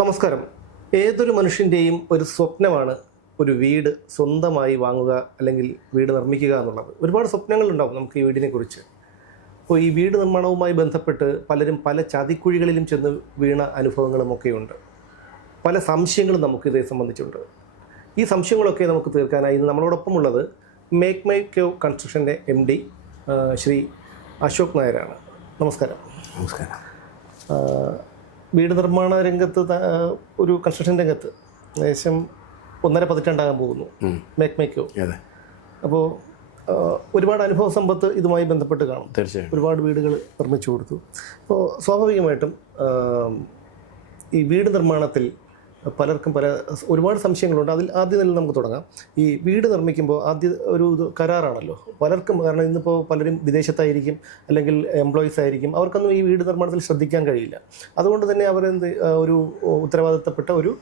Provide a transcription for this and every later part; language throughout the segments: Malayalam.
നമസ്കാരം. ഏതൊരു മനുഷ്യന്റെയും ഒരു സ്വപ്നമാണ് ഒരു വീട് സ്വന്തമായി വാങ്ങുക അല്ലെങ്കിൽ വീട് നിർമ്മിക്കുക എന്നുള്ളത്. ഒരുപാട് സ്വപ്നങ്ങളുണ്ടാവും നമുക്ക് ഈ വീടിനെ കുറിച്ച്. അപ്പോൾ ഈ വീട് നിർമ്മാണവുമായി ബന്ധപ്പെട്ട് പലരും പല ചതിക്കുഴികളിലും ചെന്ന് വീണ അനുഭവങ്ങളുമൊക്കെയുണ്ട് പല സംശയങ്ങളും നമുക്ക് ഇതേ സംബന്ധിച്ചുണ്ട്. ഈ സംശയങ്ങളൊക്കെ നമുക്ക് തീർക്കാനായി ഇന്ന് നമ്മളോടൊപ്പം ഉള്ളത് മേക്ക് മൈ ക്യോ കൺസ്ട്രക്ഷന്റെ എം ഡി ശ്രീ അശോക് നായരാണ്. നമസ്കാരം. നമസ്കാരം. വീട് നിർമ്മാണ രംഗത്ത് ഒരു കൺസ്ട്രക്ഷൻ രംഗത്ത് ഏകദേശം ഒന്നര പതിറ്റാണ്ടാകാൻ പോകുന്നു. ഉം. മേക്ക് മേക്കോ അതെ അപ്പോൾ ഒരുപാട് അനുഭവ സമ്പത്ത് ഇതുമായി ബന്ധപ്പെട്ട് കാണും. തീർച്ചയായും. ഒരുപാട് വീടുകൾ നിർമ്മിച്ചു കൊടുത്തു. അപ്പോൾ സ്വാഭാവികമായിട്ടും ഈ വീട് നിർമ്മാണത്തിൽ പലർക്കും പല ഒരുപാട് സംശയങ്ങളുണ്ട്. അതിൽ ആദ്യം തന്നെ നമുക്ക് തുടങ്ങാം. ഈ വീട് നിർമ്മിക്കുമ്പോൾ ആദ്യ ഒരു കരാറാണല്ലോ. പലർക്കും കാരണം ഇന്നിപ്പോൾ പലരും വിദേശത്തായിരിക്കും അല്ലെങ്കിൽ എംപ്ലോയീസ് ആയിരിക്കും. അവർക്കൊന്നും ഈ വീട് നിർമ്മാണത്തിൽ ശ്രദ്ധിക്കാൻ കഴിയില്ല. അതുകൊണ്ട് തന്നെ അവരെന്ത് ഒരു ഉത്തരവാദിത്തപ്പെട്ട ഒരു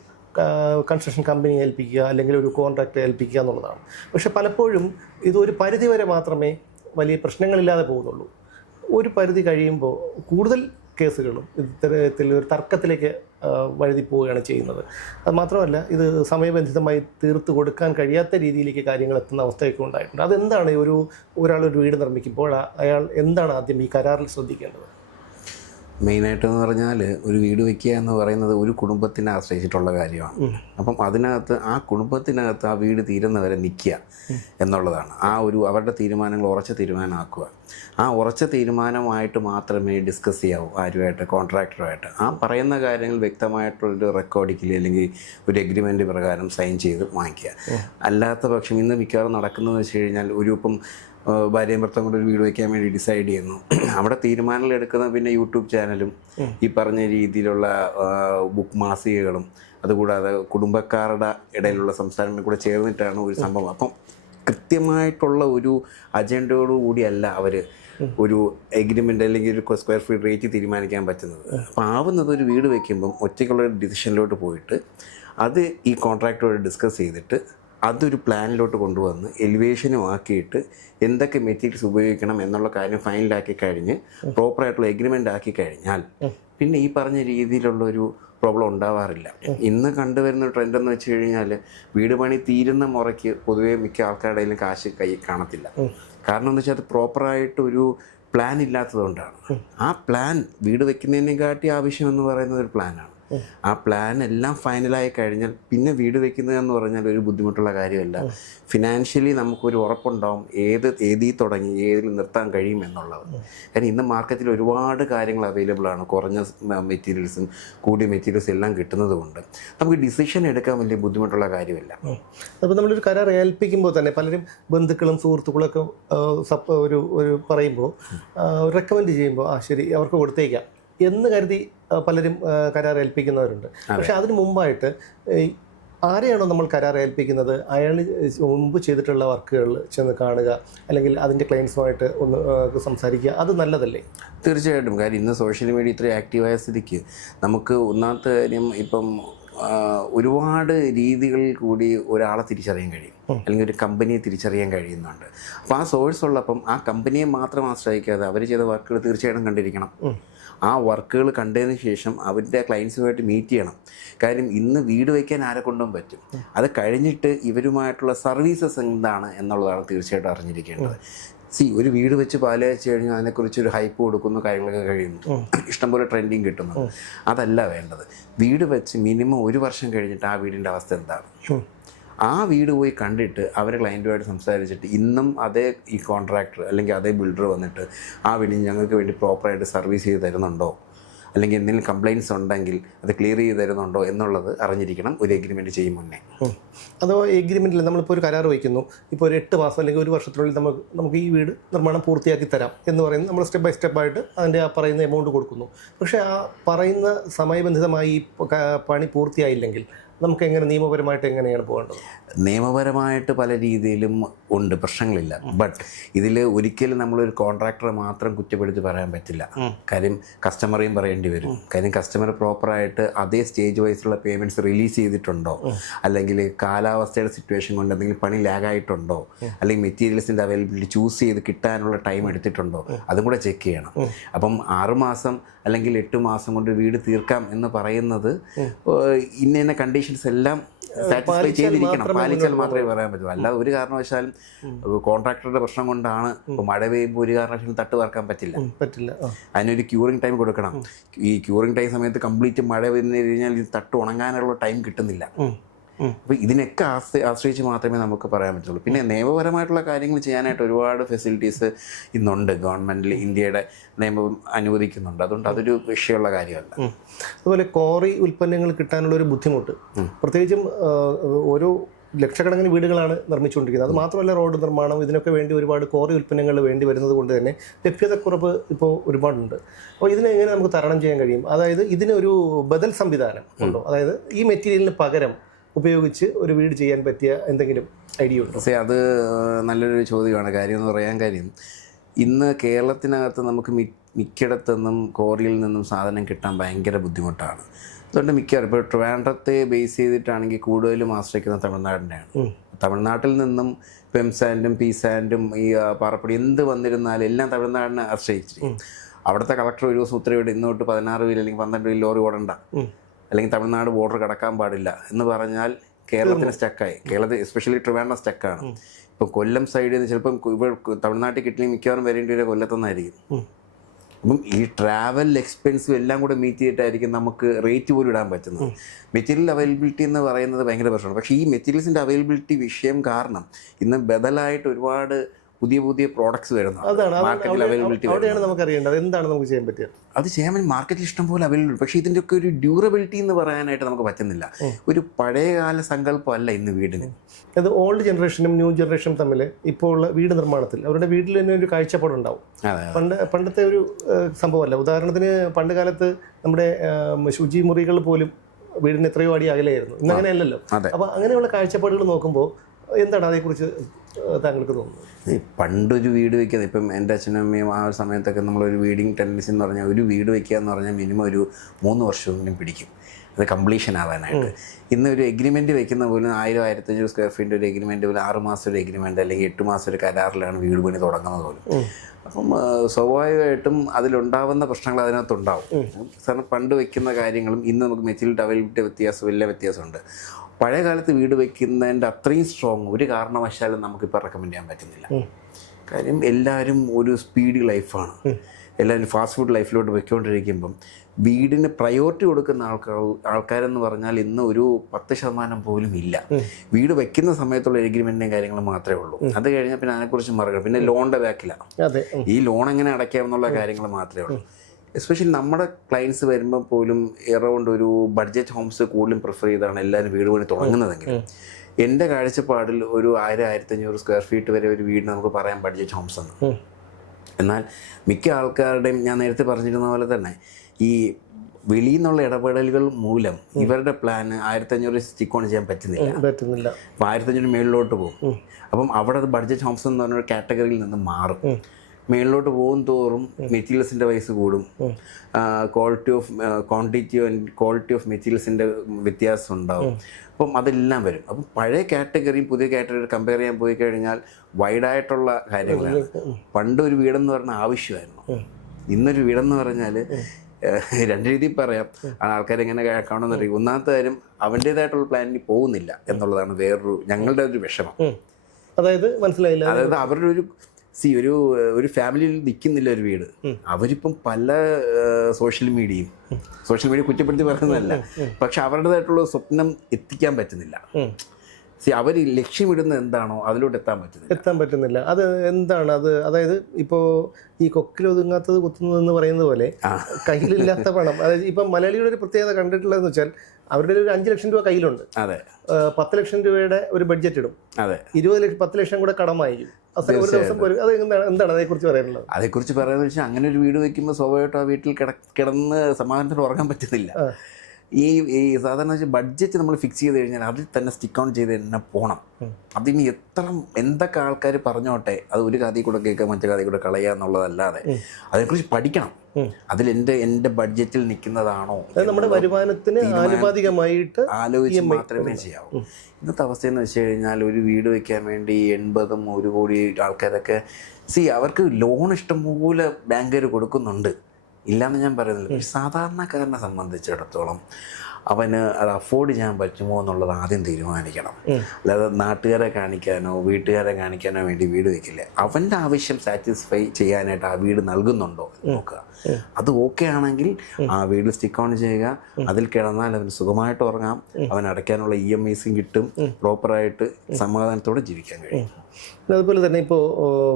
കൺസ്ട്രക്ഷൻ കമ്പനി ഏൽപ്പിക്കുക അല്ലെങ്കിൽ ഒരു കോൺട്രാക്ട് ഏൽപ്പിക്കുക എന്നുള്ളതാണ്. പക്ഷേ പലപ്പോഴും ഇതൊരു ഒരു പരിധി വരെ മാത്രമേ വലിയ പ്രശ്നങ്ങളില്ലാതെ പോകുന്നുള്ളൂ. ഒരു പരിധി കഴിയുമ്പോൾ കൂടുതൽ കേസുകളും ഇത്തരത്തിൽ ഒരു തർക്കത്തിലേക്ക് വഴുതി പോവുകയാണ് ചെയ്യുന്നത്. അത് മാത്രമല്ല ഇത് സമയബന്ധിതമായി തീർത്തു കൊടുക്കാൻ കഴിയാത്ത രീതിയിലേക്ക് കാര്യങ്ങൾ എത്തുന്ന അവസ്ഥയൊക്കെ ഉണ്ടായിട്ടുണ്ട്. അതെന്താണ് ഒരു ഒരാൾ ഒരു വീട് നിർമ്മിക്കുമ്പോൾ അയാൾ എന്താണ് ആദ്യം ഈ കരാറിൽ ശ്രദ്ധിക്കേണ്ടത്? മെയിനായിട്ടെന്ന് പറഞ്ഞാൽ ഒരു വീട് വെക്കുക എന്ന് പറയുന്നത് ഒരു കുടുംബത്തിനെ ആശ്രയിച്ചിട്ടുള്ള കാര്യമാണ്. അപ്പം അതിനകത്ത് ആ കുടുംബത്തിനകത്ത് ആ വീട് തീരുന്നവരെ നിൽക്കുക എന്നുള്ളതാണ്. ആ ഒരു അവരുടെ തീരുമാനങ്ങൾ ഉറച്ച തീരുമാനമാക്കുക. ആ ഉറച്ച തീരുമാനമായിട്ട് മാത്രമേ ഡിസ്കസ് ചെയ്യാവൂ ആരുമായിട്ട് കോൺട്രാക്ടറുമായിട്ട് ആ പറയുന്ന കാര്യങ്ങൾ വ്യക്തമായിട്ടുള്ളൊരു റെക്കോർഡിക്കൽ അല്ലെങ്കിൽ ഒരു എഗ്രിമെന്റ് പ്രകാരം സൈൻ ചെയ്ത് വാങ്ങിക്കുക. അല്ലാത്ത പക്ഷം ഇന്ന് മിക്കവാറും നടക്കുന്നതെന്ന് വെച്ച് കഴിഞ്ഞാൽ ഒരു ഇപ്പം ഭാര്യയും ഭർത്താവും കൂടെ ഒരു വീട് വയ്ക്കാൻ വേണ്ടി ഡിസൈഡ് ചെയ്യുന്നു. അവിടെ തീരുമാനങ്ങൾ എടുക്കുന്ന പിന്നെ യൂട്യൂബ് ചാനലും ഈ പറഞ്ഞ രീതിയിലുള്ള ബുക്ക് മാസികകളും അതുകൂടാതെ കുടുംബക്കാരുടെ ഇടയിലുള്ള സംസാരങ്ങളും കൂടെ ചേർന്നിട്ടാണ് ഒരു സംഭവം. അപ്പം കൃത്യമായിട്ടുള്ള ഒരു അജണ്ടയോടു കൂടിയല്ല അവർ ഒരു എഗ്രിമെന്റ് അല്ലെങ്കിൽ ഒരു സ്ക്വയർ ഫീറ്റ് റേറ്റ് തീരുമാനിക്കാൻ പറ്റുന്നത്. അപ്പോൾ ആവുന്നത് ഒരു വീട് വയ്ക്കുമ്പം ഒറ്റയ്ക്കുള്ള ഒരു ഡിസിഷനിലോട്ട് പോയിട്ട് അത് ഈ കോൺട്രാക്ടറോട് ഡിസ്കസ് ചെയ്തിട്ട് അതൊരു പ്ലാനിലോട്ട് കൊണ്ടുവന്ന് എലിവേഷനും ആക്കിയിട്ട് എന്തൊക്കെ മെറ്റീരിയൽസ് ഉപയോഗിക്കണം എന്നുള്ള കാര്യം ഫൈനലാക്കി കഴിഞ്ഞ് പ്രോപ്പറായിട്ടുള്ള എഗ്രിമെന്റ് ആക്കി കഴിഞ്ഞാൽ പിന്നെ ഈ പറഞ്ഞ രീതിയിലുള്ള ഒരു പ്രോബ്ലം ഉണ്ടാവാറില്ല ഇന്ന് കണ്ടുവരുന്ന ട്രെൻഡ് എന്ന് വെച്ച് കഴിഞ്ഞാൽ വീട് പണി തീരുന്ന മുറയ്ക്ക് പൊതുവേ മിക്ക ആൾക്കാരുടെ കയ്യിലും കാശ് കൈ കാണത്തില്ല. കാരണം എന്ന് വെച്ചാൽ അത് പ്രോപ്പറായിട്ട് ഒരു പ്ലാൻ ഇല്ലാത്തതുകൊണ്ടാണ്. ആ പ്ലാൻ വീട് വെക്കുന്നതിനെക്കാട്ടി ആവശ്യം എന്ന് പറയുന്നത് ഒരു പ്ലാനാണ് ആ പ്ലാൻ എല്ലാം ഫൈനലായി കഴിഞ്ഞാൽ പിന്നെ വീട് വെക്കുന്നത് എന്ന് പറഞ്ഞാൽ ഒരു ബുദ്ധിമുട്ടുള്ള കാര്യമല്ല. ഫിനാൻഷ്യലി നമുക്കൊരു ഉറപ്പുണ്ടാവും ഏത് ഏതിൽ തുടങ്ങി ഏതിൽ നിർത്താൻ കഴിയും എന്നുള്ളത്. കാരണം ഇന്ന് മാർക്കറ്റിൽ ഒരുപാട് കാര്യങ്ങൾ അവൈലബിൾ ആണ്. കുറഞ്ഞ മെറ്റീരിയൽസും കൂടിയ മെറ്റീരിയൽസും എല്ലാം കിട്ടുന്നത് കൊണ്ട്. നമുക്ക് ഡിസിഷൻ എടുക്കാൻ വലിയ ബുദ്ധിമുട്ടുള്ള കാര്യമല്ല. അപ്പോൾ നമ്മളൊരു കരാർ ഏൽപ്പിക്കുമ്പോൾ തന്നെ പലരും ബന്ധുക്കളും സുഹൃത്തുക്കളൊക്കെ ഒരു ഒരു പറയുമ്പോൾ റെക്കമെൻഡ് ചെയ്യുമ്പോൾ ആ ശരി അവർക്ക് കൊടുത്തേക്കാം. എന്ന് കരുതി പലരും കരാർ ഏൽപ്പിക്കുന്നവരുണ്ട്. പക്ഷെ അതിന് മുമ്പായിട്ട് ആരെയാണോ നമ്മൾ കരാർ ഏൽപ്പിക്കുന്നത്? അയാൾ മുമ്പ് ചെയ്തിട്ടുള്ള വർക്കുകൾ ചെന്ന് കാണുക അല്ലെങ്കിൽ അതിന്റെ ക്ലയൻസുമായിട്ട് ഒന്ന് സംസാരിക്കുക അത് നല്ലതല്ലേ? തീർച്ചയായിട്ടും. കാര്യം ഇന്ന് സോഷ്യൽ മീഡിയ ഇത്രയും ആക്റ്റീവായ സ്ഥിതിക്ക് നമുക്ക് ഒന്നാമത്തെ കാര്യം ഇപ്പം ഒരുപാട് രീതികളിൽ കൂടി ഒരാളെ തിരിച്ചറിയാൻ കഴിയും. അല്ലെങ്കിൽ ഒരു കമ്പനിയെ തിരിച്ചറിയാൻ കഴിയുന്നുണ്ട്. അപ്പോൾ ആ സോഴ്സ് ഉള്ളപ്പം ആ കമ്പനിയെ മാത്രം ആശ്രയിക്കാതെ അവർ ചെയ്ത വർക്കുകൾ തീർച്ചയായിട്ടും കണ്ടിരിക്കണം. ആ വർക്കുകൾ കണ്ടതിന് ശേഷം അവരുടെ ക്ലയൻസുമായിട്ട് മീറ്റ് ചെയ്യണം. കാര്യം ഇന്ന് വീട് വയ്ക്കാൻ ആരെ കൊണ്ടും പറ്റും. അത് കഴിഞ്ഞിട്ട് ഇവരുമായിട്ടുള്ള സർവീസസ് എന്താണ് എന്നുള്ളതാണ് തീർച്ചയായിട്ടും അറിഞ്ഞിരിക്കേണ്ടത്. സി ഒരു വീട് വെച്ച് പാൽ വെച്ച് കഴിഞ്ഞാൽ അതിനെക്കുറിച്ച് ഒരു ഹൈപ്പ് കൊടുക്കുന്നു കാര്യങ്ങളൊക്കെ കഴിയുന്നു. ഇഷ്ടംപോലെ ട്രെൻഡിങ് കിട്ടുന്നു. അതല്ല വേണ്ടത്. വീട് വെച്ച് മിനിമം ഒരു വർഷം കഴിഞ്ഞിട്ട് ആ വീടിന്റെ അവസ്ഥ എന്താണ്? ആ വീട് പോയി കണ്ടിട്ട് അവർ ക്ലയന്റുമായിട്ട് സംസാരിച്ചിട്ട് ഇന്നും അതേ ഈ കോൺട്രാക്ടർ അല്ലെങ്കിൽ അതേ ബിൽഡർ വന്നിട്ട് ആ വീടിന് ഞങ്ങൾക്ക് വേണ്ടി പ്രോപ്പറായിട്ട് സർവീസ് ചെയ്ത് തരുന്നുണ്ടോ? അല്ലെങ്കിൽ എന്തെങ്കിലും കംപ്ലയിൻസ് ഉണ്ടെങ്കിൽ അത് ക്ലിയർ ചെയ്ത് തരുന്നുണ്ടോ? എന്നുള്ളത് അറിഞ്ഞിരിക്കണം. ഒരു എഗ്രിമെന്റ് ചെയ്യും മുന്നേ. അഥവാ എഗ്രിമെന്റിൽ നമ്മളിപ്പോൾ ഒരു കരാർ വയ്ക്കുന്നു ഇപ്പോൾ ഒരു എട്ട് മാസം അല്ലെങ്കിൽ ഒരു വർഷത്തിനുള്ളിൽ നമുക്ക് നമുക്ക് ഈ വീട് നിർമ്മാണം പൂർത്തിയാക്കി തരാം എന്ന് പറയുന്നത് നമ്മൾ സ്റ്റെപ്പ് ബൈ സ്റ്റെപ്പായിട്ട് അതിന്റെ ആ പറയുന്ന എമൗണ്ട് കൊടുക്കുന്നു. പക്ഷേ ആ പറയുന്ന സമയബന്ധിതമായി ഈ പണി പൂർത്തിയായില്ലെങ്കിൽ നമുക്ക് എങ്ങനെ നിയമപരമായിട്ട് എങ്ങനെയാണ് പോകേണ്ടത്? നിയമപരമായിട്ട് പല രീതിയിലും ഉണ്ട് പ്രശ്നങ്ങളില്ല. ബട്ട് ഇതിൽ ഒരിക്കലും നമ്മളൊരു കോൺട്രാക്ടറെ മാത്രം കുറ്റപ്പെടുത്തി പറയാൻ പറ്റില്ല. കാര്യം കസ്റ്റമറേയും പറയേണ്ടി വരും. കാര്യം കസ്റ്റമർ പ്രോപ്പറായിട്ട് അതേ സ്റ്റേജ് വൈസുള്ള പേയ്മെന്റ്സ് റിലീസ് ചെയ്തിട്ടുണ്ടോ? അല്ലെങ്കിൽ കാലാവസ്ഥയുടെ സിറ്റുവേഷൻ കൊണ്ട് എന്തെങ്കിലും പണി ലാഗായിട്ടുണ്ടോ അല്ലെങ്കിൽ മെറ്റീരിയൽസിന്റെ അവൈലബിലിറ്റി ചൂസ് ചെയ്ത് കിട്ടാനുള്ള ടൈം എടുത്തിട്ടുണ്ടോ? അതും കൂടെ ചെക്ക് ചെയ്യണം. അപ്പം ആറുമാസം അല്ലെങ്കിൽ എട്ട് മാസം കൊണ്ട് വീട് തീർക്കാം എന്ന് പറയുന്നത് ഇന്ന ഇന്ന കണ്ടീഷൻസ് എല്ലാം സാറ്റിസ്ഫൈ ചെയ്തിരിക്കണം. പാലിച്ചാൽ മാത്രമേ പറയാൻ പറ്റൂ. അല്ലാതെ ഒരു കാരണവശാലും കോൺട്രാക്ടറുടെ പ്രശ്നം കൊണ്ടാണ് ഇപ്പോൾ മഴ പെയ്യുമ്പോൾ ഒരു കാരണവശാലും തട്ട് പറക്കാൻ പറ്റില്ല. പറ്റില്ല. അതിനൊരു ക്യൂറിംഗ് ടൈം കൊടുക്കണം. ഈ ക്യൂറിംഗ് ടൈം സമയത്ത് കംപ്ലീറ്റ് മഴ വന്നു കഴിഞ്ഞാൽ ഇത് തട്ട് ഉണങ്ങാനുള്ള ടൈം കിട്ടുന്നില്ല. അപ്പോൾ ഇതിനൊക്കെ ആശ്ര- ആശ്രയിച്ച് മാത്രമേ നമുക്ക് പറയാൻ പറ്റുള്ളൂ. പിന്നെ നിയമപരമായിട്ടുള്ള കാര്യങ്ങൾ ചെയ്യാനായിട്ട് ഒരുപാട് ഫെസിലിറ്റീസ് ഇന്നുണ്ട്. ഗവൺമെന്റിൽ ഇന്ത്യയുടെ നിയമം അനുവദിക്കുന്നുണ്ട്. അതുകൊണ്ട് അതൊരു വിഷയമുള്ള കാര്യമല്ല. അതുപോലെ കോറി ഉൽപ്പന്നങ്ങൾ കിട്ടാനുള്ള ഒരു ബുദ്ധിമുട്ട് പ്രത്യേകിച്ചും ഓരോ ലക്ഷക്കണക്കിന് വീടുകളാണ് നിർമ്മിച്ചുകൊണ്ടിരിക്കുന്നത്. അത് മാത്രമല്ല റോഡ് നിർമ്മാണം ഇതിനൊക്കെ വേണ്ടി ഒരുപാട് കോറി ഉൽപ്പന്നങ്ങൾ വേണ്ടി വരുന്നത് കൊണ്ട് തന്നെ ലഭ്യതക്കുറവ് ഇപ്പോൾ ഒരുപാടുണ്ട്. അപ്പോൾ ഇതിനെ എങ്ങനെ നമുക്ക് തരണം ചെയ്യാൻ കഴിയും? അതായത് ഇതിനൊരു ബദൽ സംവിധാനം ഉണ്ടോ? അതായത് ഈ മെറ്റീരിയലിന് പകരം ഉപയോഗിച്ച് ഒരു വീട് ചെയ്യാൻ പറ്റിയ എന്തെങ്കിലും ഐഡിയ ഉണ്ടോ? പക്ഷേ അത് നല്ലൊരു ചോദ്യമാണ്. കാര്യം എന്ന് പറയാൻ കാര്യം ഇന്ന് കേരളത്തിനകത്ത് നമുക്ക് മി മിക്കിടത്തുനിന്നും കോറിയിൽ നിന്നും സാധനം കിട്ടാൻ ഭയങ്കര ബുദ്ധിമുട്ടാണ്. അതുകൊണ്ട് മിക്കവാറും ഇപ്പോൾ ട്രിവാൻഡ്രത്തെ ബേസ് ചെയ്തിട്ടാണെങ്കിൽ കൂടുതലും ആശ്രയിക്കുന്നത് തമിഴ്നാടിനെയാണ്. തമിഴ്നാട്ടിൽ നിന്നും പെം സാൻഡും പി സാൻഡും ഈ പാറപ്പൊടി എന്ത് വന്നിരുന്നാലും എല്ലാം തമിഴ്നാടിനെ ആശ്രയിച്ചിരിക്കും അവിടുത്തെ കളക്ടർ ഒരു ദിവസം ഉത്തരവിട്ട് ഇന്നോട്ട് പതിനാറ് വീൽ അല്ലെങ്കിൽ പന്ത്രണ്ട് വീൽ ലോറി ഓടണ്ട. അല്ലെങ്കിൽ തമിഴ്നാട് ബോർഡർ കടക്കാൻ പാടില്ല എന്ന് പറഞ്ഞാൽ കേരളത്തിന് സ്റ്റക്കായി കേരളത്തിൽ എസ്പെഷ്യലി ട്രിവാൻഡ്രം സ്റ്റക്കാണ് ഇപ്പം കൊല്ലം സൈഡിൽ നിന്ന് ചിലപ്പം ഇവിടെ തമിഴ്നാട്ടിൽ കിട്ടില്ലെങ്കിൽ മിക്കവാറും വരേണ്ടി വരെ കൊല്ലത്തുനിന്നായിരിക്കും. അപ്പം ഈ ട്രാവൽ എക്സ്പെൻസും എല്ലാം കൂടെ മീറ്റ് ചെയ്തിട്ടായിരിക്കും നമുക്ക് റേറ്റ് പോലും ഇടാൻ പറ്റുന്നത്. മെറ്റീരിയൽ അവൈലബിലിറ്റി എന്ന് പറയുന്നത് ഭയങ്കര പ്രശ്നമാണ്. പക്ഷേ ഈ മെറ്റീരിയൽസിന്റെ അവൈലബിലിറ്റി വിഷയം കാരണം ഇന്ന് ബദലായിട്ട് ഒരുപാട് പുതിയ പുതിയ പ്രോഡക്ട്സ് വരുന്നു അതാണ്. മാർക്കറ്റിൽ അവൈലബിലിറ്റി അവിടെയാണ് നമുക്ക് അറിയേണ്ടത് എന്താണ് നമുക്ക് ചെയ്യാൻ പറ്റുക? അത് ചെയ്യാൻ മാർക്കറ്റിൽ ഇഷ്ടം പോലെ അവൈലബിൾ പക്ഷേ ഇതിന്റെ ഒക്കെ ഒരു ഡ്യൂറബിലിറ്റി എന്ന് പറയാനായിട്ട് നമുക്ക് പറ്റുന്നില്ല. ഒരു പഴയകാല സങ്കല്പമല്ല ഇന്ന് വീടിന്. അത് ഓൾഡ് ജനറേഷനും ന്യൂ ജനറേഷനും തമ്മിൽ ഇപ്പോൾ ഉള്ള വീട് നിർമ്മാണത്തിൽ അവരുടെ വീട്ടിൽ തന്നെ ഒരു കാഴ്ചപ്പാടുണ്ടാവും. പണ്ട് പണ്ടത്തെ ഒരു സംഭവമല്ല. ഉദാഹരണത്തിന് പണ്ട് കാലത്ത് നമ്മുടെ ശുചി ശുചിമുറികൾ പോലും വീടിന് എത്രയോ അടി അകലെയായിരുന്നു. ഇന്ന് അങ്ങനെയല്ലല്ലോ. അപ്പോൾ അങ്ങനെയുള്ള കാഴ്ചപ്പാടുകൾ നോക്കുമ്പോൾ എന്താണ് അതേക്കുറിച്ച് താങ്കൾക്ക് തോന്നുന്നത് ഈ പണ്ടൊരു വീട് വെക്കുന്നത് ഇപ്പം എന്റെ അച്ഛനും അമ്മയും ആ ഒരു സമയത്തൊക്കെ നമ്മളൊരു വീഡിങ് ടെൻഡൻസി എന്ന് പറഞ്ഞാൽ ഒരു വീട് വെക്കുക എന്ന് പറഞ്ഞാൽ മിനിമം ഒരു മൂന്ന് വർഷമെങ്കിലും പിടിക്കും. അത് കംപ്ലീഷൻ ആവാനായിട്ട്. ഇന്ന് ഒരു എഗ്രിമെന്റ് വെക്കുന്ന പോലും ആയിരം ആയിരത്തഞ്ഞൂറ് സ്ക്വയർ ഫീറ്റ് ഒരു എഗ്രിമെന്റ് പോലും ആറ് മാസം ഒരു എഗ്രിമെന്റ് അല്ലെങ്കിൽ എട്ട് മാസം ഒരു കരാറിലാണ് വീട് പണി തുടങ്ങുന്നത് പോലും. അപ്പം സ്വാഭാവികമായിട്ടും അതിലുണ്ടാവുന്ന പ്രശ്നങ്ങൾ അതിനകത്തുണ്ടാവും. കാരണം പണ്ട് വെക്കുന്ന കാര്യങ്ങളും ഇന്ന് നമുക്ക് മെറ്റീരിയൽ അവൈലബിലിറ്റി വ്യത്യാസം വലിയ വ്യത്യാസമുണ്ട്. പഴയ കാലത്ത് വീട് വെക്കുന്നതിന്റെ അത്രയും സ്ട്രോങ് ഒരു കാരണവശാലും നമുക്കിപ്പോൾ റെക്കമെൻഡ് ചെയ്യാൻ പറ്റുന്നില്ല. കാര്യം എല്ലാവരും ഒരു സ്പീഡ് ലൈഫാണ് എല്ലാവരും ഫാസ്റ്റ് ഫുഡ് ലൈഫിലോട്ട് വെക്കൊണ്ടിരിക്കുമ്പം വീടിന് പ്രയോറിറ്റി കൊടുക്കുന്ന ആൾക്കാർ ആൾക്കാരെന്ന് പറഞ്ഞാൽ ഇന്ന് ഒരു പത്ത് ശതമാനം പോലും ഇല്ല. വീട് വെക്കുന്ന സമയത്തുള്ള എഗ്രിമെന്റും കാര്യങ്ങൾ മാത്രമേ ഉള്ളൂ. അത് കഴിഞ്ഞാൽ പിന്നെ അതിനെക്കുറിച്ച് മറക്കണം പിന്നെ ലോണിന്റെ ബാക്കിലാണ് ഈ ലോൺ എങ്ങനെ അടയ്ക്കാം എന്നുള്ള കാര്യങ്ങൾ മാത്രമേ ഉള്ളൂ. എസ്പെഷ്യലി നമ്മുടെ ക്ലയൻസ് വരുമ്പോൾ പോലും എറൗണ്ട് ഒരു ബഡ്ജറ്റ് ഹോംസ് കൂടുതലും പ്രിഫർ ചെയ്താണ് എല്ലാവരും വീട് പണി തുടങ്ങുന്നതെങ്കിൽ. എന്റെ കാഴ്ചപ്പാടിൽ ഒരു ആയിരം ആയിരത്തഞ്ഞൂറ് സ്ക്വയർ ഫീറ്റ് വരെ ഒരു വീട് നമുക്ക് പറയാം ബഡ്ജറ്റ് ഹോംസ് എന്ന് എന്നാൽ മിക്ക ആൾക്കാരുടെയും ഞാൻ നേരത്തെ പറഞ്ഞിരുന്ന പോലെ തന്നെ ഈ വെളിയിൽ നിന്നുള്ള ഇടപെടലുകൾ മൂലം ഇവരുടെ പ്ലാൻ ആയിരത്തഞ്ഞൂറ് സ്റ്റിക്ക് ഓൺ ചെയ്യാൻ പറ്റുന്നില്ല. പറ്റുന്നില്ല. അപ്പം ആയിരത്തഞ്ഞൂറ് മേളിലോട്ട് പോകും. അപ്പം അവിടെ ബഡ്ജറ്റ് ഹോംസ് എന്ന് പറഞ്ഞ ഒരു കാറ്റഗറിയിൽ നിന്ന് മാറും. മേളിലോട്ട് പോകും തോറും മെറ്റീരിയൽസിന്റെ വയസ്സ് കൂടും. Quality of quantity and quality of മെറ്റീരിയൽസിന്റെ വ്യത്യാസം ഉണ്ടാവും. അപ്പം അതെല്ലാം വരും. അപ്പം പഴയ കാറ്റഗറിയും പുതിയ കാറ്റഗറിയും കമ്പയർ ചെയ്യാൻ പോയി കഴിഞ്ഞാൽ വൈഡായിട്ടുള്ള കാര്യങ്ങളാണ്. പണ്ട് ഒരു വീടെന്ന് പറഞ്ഞാൽ ആവശ്യമായിരുന്നു. ഇന്നൊരു വീടെന്ന് പറഞ്ഞാൽ രണ്ട് രീതിയിൽ പറയാം. ആൾക്കാർ എങ്ങനെ കാണുമെന്ന് അറിയും ഒന്നാമത്തെ കാര്യം അവന്റേതായിട്ടുള്ള പ്ലാനിന് പോകുന്നില്ല എന്നുള്ളതാണ് വേറൊരു ഞങ്ങളുടെ ഒരു വിഷമം. അതായത് മനസ്സിലായില്ല. അതായത് അവരുടെ ഒരു സി ഒരു ഒരു ഫാമിലിയിൽ നിൽക്കുന്നില്ല ഒരു വീട്. അവരിപ്പം പല സോഷ്യൽ മീഡിയയും സോഷ്യൽ മീഡിയ കുറ്റപ്പെടുത്തി പറയുന്നതല്ല. പക്ഷെ അവരുടേതായിട്ടുള്ള സ്വപ്നം എത്തിക്കാൻ പറ്റുന്നില്ല. സി അവർ ലക്ഷ്യമിടുന്നത് എന്താണോ അതിലോട്ട് എത്താൻ പറ്റുന്നില്ല. എത്താൻ പറ്റുന്നില്ല. അത് എന്താണ്? അത് അതായത് ഇപ്പോൾ ഈ കൊക്കിലൊതുങ്ങാത്തത് കുത്തുന്നതെന്ന് പറയുന്നത് പോലെ. കയ്യിലില്ലാത്ത പണം. അതായത് ഇപ്പം മലയാളിയുടെ ഒരു പ്രത്യേകത കണ്ടിട്ടുള്ളതെന്ന് വെച്ചാൽ അവരുടെ ഒരു അഞ്ച് ലക്ഷം രൂപ കയ്യിലുണ്ട്. അതെ. പത്ത് ലക്ഷം രൂപയുടെ ഒരു ബഡ്ജറ്റ് ഇടും. അതെ. ഇരുപത് ലക്ഷം പത്ത് ലക്ഷം കൂടെ കടമായിരിക്കും. ഒരു ദിവസം അത് എന്താണ് എന്താണ് അതേക്കുറിച്ച് പറയാനുള്ളത്? അതേക്കുറിച്ച് പറയാന്ന് വെച്ചാൽ അങ്ങനെ ഒരു വീട് വെക്കുമ്പോൾ സ്വാഭാവികമായിട്ടും ആ വീട്ടിൽ കിട കിടന്ന് സമാധാനത്തിൽ ഉറങ്ങാൻ പറ്റുന്നില്ല. ഈ ഈ സാധാരണ വെച്ചാൽ ബഡ്ജറ്റ് നമ്മൾ ഫിക്സ് ചെയ്ത് കഴിഞ്ഞാൽ അതിൽ തന്നെ സ്റ്റിക്ക് ഓൺ ചെയ്ത് തന്നെ പോകണം അതിന് എത്ര എന്തൊക്കെ ആൾക്കാർ പറഞ്ഞോട്ടെ അത് ഒരു കഥയിൽ കൂടെ കേൾക്കുക മറ്റേ കഥയിൽ കൂടെ കളയുക എന്നുള്ളതല്ലാതെ അതിനെക്കുറിച്ച് പഠിക്കണം. അതിൽ എന്റെ ബഡ്ജറ്റിൽ നിൽക്കുന്നതാണോ നമ്മുടെ വരുമാനത്തിന് ആനുപാതികമായിട്ട് ആലോചിച്ച് മാത്രമേ ചെയ്യാവൂ. ഇന്നത്തെ അവസ്ഥ എന്ന് വെച്ച് കഴിഞ്ഞാൽ ഒരു വീട് വെക്കാൻ വേണ്ടി എൺപതും ഒരു കോടി ആൾക്കാരൊക്കെ സി അവർക്ക് ലോൺ ഇഷ്ടംപോലെ ബാങ്കുകാർ കൊടുക്കുന്നുണ്ട്. ഇല്ലയെന്ന് ഞാൻ പറയുന്നില്ല. സാധാരണക്കാരനെ സംബന്ധിച്ചിടത്തോളം അവന് അത് അഫോർഡ് ചെയ്യാൻ പറ്റുമോ എന്നുള്ളത് ആദ്യം തീരുമാനിക്കണം. അല്ലാതെ നാട്ടുകാരെ കാണിക്കാനോ വീട്ടുകാരെ കാണിക്കാനോ വേണ്ടി വീട് വെക്കില്ല. അവന്റെ ആവശ്യം സാറ്റിസ്ഫൈ ചെയ്യാനായിട്ട് ആ വീട് നൽകുന്നുണ്ടോ നോക്കുക. അത് ഓക്കെ ആണെങ്കിൽ ആ വീട് സ്റ്റിക്ക് ഓൺ ചെയ്യുക. അതിൽ കിടന്നാൽ അവന് സുഖമായിട്ട് ഉറങ്ങാം. അവൻ അടയ്ക്കാനുള്ള ഇ എം ഐസും കിട്ടും. പ്രോപ്പറായിട്ട് സമാധാനത്തോടെ ജീവിക്കാൻ കഴിയും. അതുപോലെ തന്നെ ഇപ്പോൾ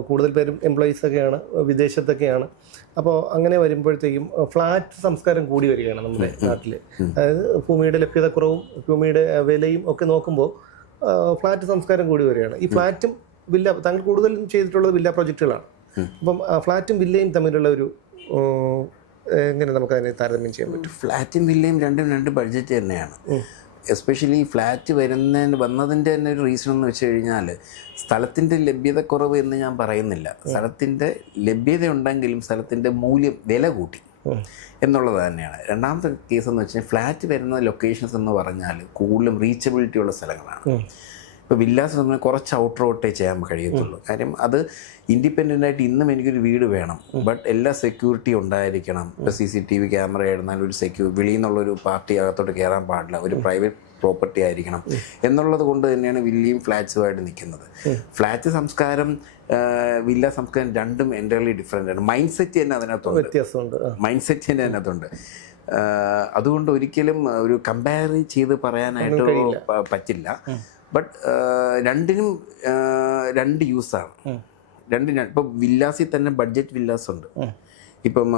കൂടുതൽ പേരും എംപ്ലോയീസ് ഒക്കെയാണ് വിദേശത്തൊക്കെയാണ്. അപ്പോൾ അങ്ങനെ വരുമ്പോഴത്തേക്കും ഫ്ലാറ്റ് സംസ്കാരം കൂടി വരികയാണ് നമ്മുടെ നാട്ടിൽ അതായത് ഭൂമിയുടെ ലഭ്യതക്കുറവും ഭൂമിയുടെ വിലയും ഒക്കെ നോക്കുമ്പോൾ ഫ്ലാറ്റ് സംസ്കാരം കൂടി വരികയാണ്. ഈ ഫ്ലാറ്റും വില്ല താങ്കൾ കൂടുതലും ചെയ്തിട്ടുള്ളത് വില്ല പ്രോജക്റ്റുകളാണ്. അപ്പം ഫ്ലാറ്റും വില്ലയും തമ്മിലുള്ള ഒരു എങ്ങനെ നമുക്ക് അതിനെ താരതമ്യം ചെയ്യാൻ പറ്റും? ഫ്ലാറ്റും വില്ലയും രണ്ടും രണ്ട് ബഡ്ജറ്റ് തന്നെയാണ്. എസ്പെഷ്യലി ഫ്ലാറ്റ് വരുന്നതിന് വന്നതിന്റെ തന്നെ ഒരു റീസൺ എന്ന് വെച്ച് കഴിഞ്ഞാൽ സ്ഥലത്തിന്റെ ലഭ്യതക്കുറവ് എന്ന് ഞാൻ പറയുന്നില്ല. സ്ഥലത്തിന്റെ ലഭ്യത ഉണ്ടെങ്കിലും സ്ഥലത്തിന്റെ മൂല്യം വില കൂട്ടി. എന്നുള്ളത് തന്നെയാണ്. രണ്ടാമത്തെ കേസ് എന്ന് വെച്ചാൽ ഫ്ലാറ്റ് വരുന്ന ലൊക്കേഷൻസ് എന്ന് പറഞ്ഞാൽ കൂടുതലും റീച്ചബിലിറ്റി ഉള്ള സ്ഥലങ്ങളാണ്. ഇപ്പോൾ വില്ലാസ് പറഞ്ഞാൽ കുറച്ച് ഔട്ടേ ചെയ്യാൻ കഴിയത്തുള്ളൂ. കാര്യം അത് ഇൻഡിപെൻഡന്റ് ആയിട്ട് ഇന്നും എനിക്കൊരു വീട് വേണം. ബട്ട് എല്ലാ സെക്യൂരിറ്റി ഉണ്ടായിരിക്കണം. ഇപ്പോൾ C C T V camera ആയിരുന്നാൽ ഒരു സെക്യൂ വെളിയിൽ നിന്നുള്ളൊരു പാർട്ടി അകത്തോട്ട് കയറാൻ പാടില്ല. ഒരു പ്രൈവറ്റ് പ്രോപ്പർട്ടി ആയിരിക്കണം. എന്നുള്ളത് കൊണ്ട് തന്നെയാണ് വില്ലയും ഫ്ലാറ്റ്സുമായിട്ട് നിൽക്കുന്നത്. ഫ്ലാറ്റ് സംസ്കാരം വില്ല സംസ്കാരം രണ്ടും എന്റർലി ഡിഫറെന്റ് ആണ്. മൈൻഡ് സെറ്റ് തന്നെ അതിനകത്തുണ്ട്. വ്യത്യാസമുണ്ട്. മൈൻഡ് സെറ്റ് തന്നെ അതിനകത്തുണ്ട്. അതുകൊണ്ട് ഒരിക്കലും ഒരു കമ്പയർ ചെയ്ത് പറയാനായിട്ട് പറ്റില്ല. ബട്ട് രണ്ടിനും രണ്ട് യൂസാണ് രണ്ട് ഇപ്പം വില്ലാസിൽ തന്നെ ബഡ്ജറ്റ് വില്ലാസ് ഉണ്ട്. ഇപ്പം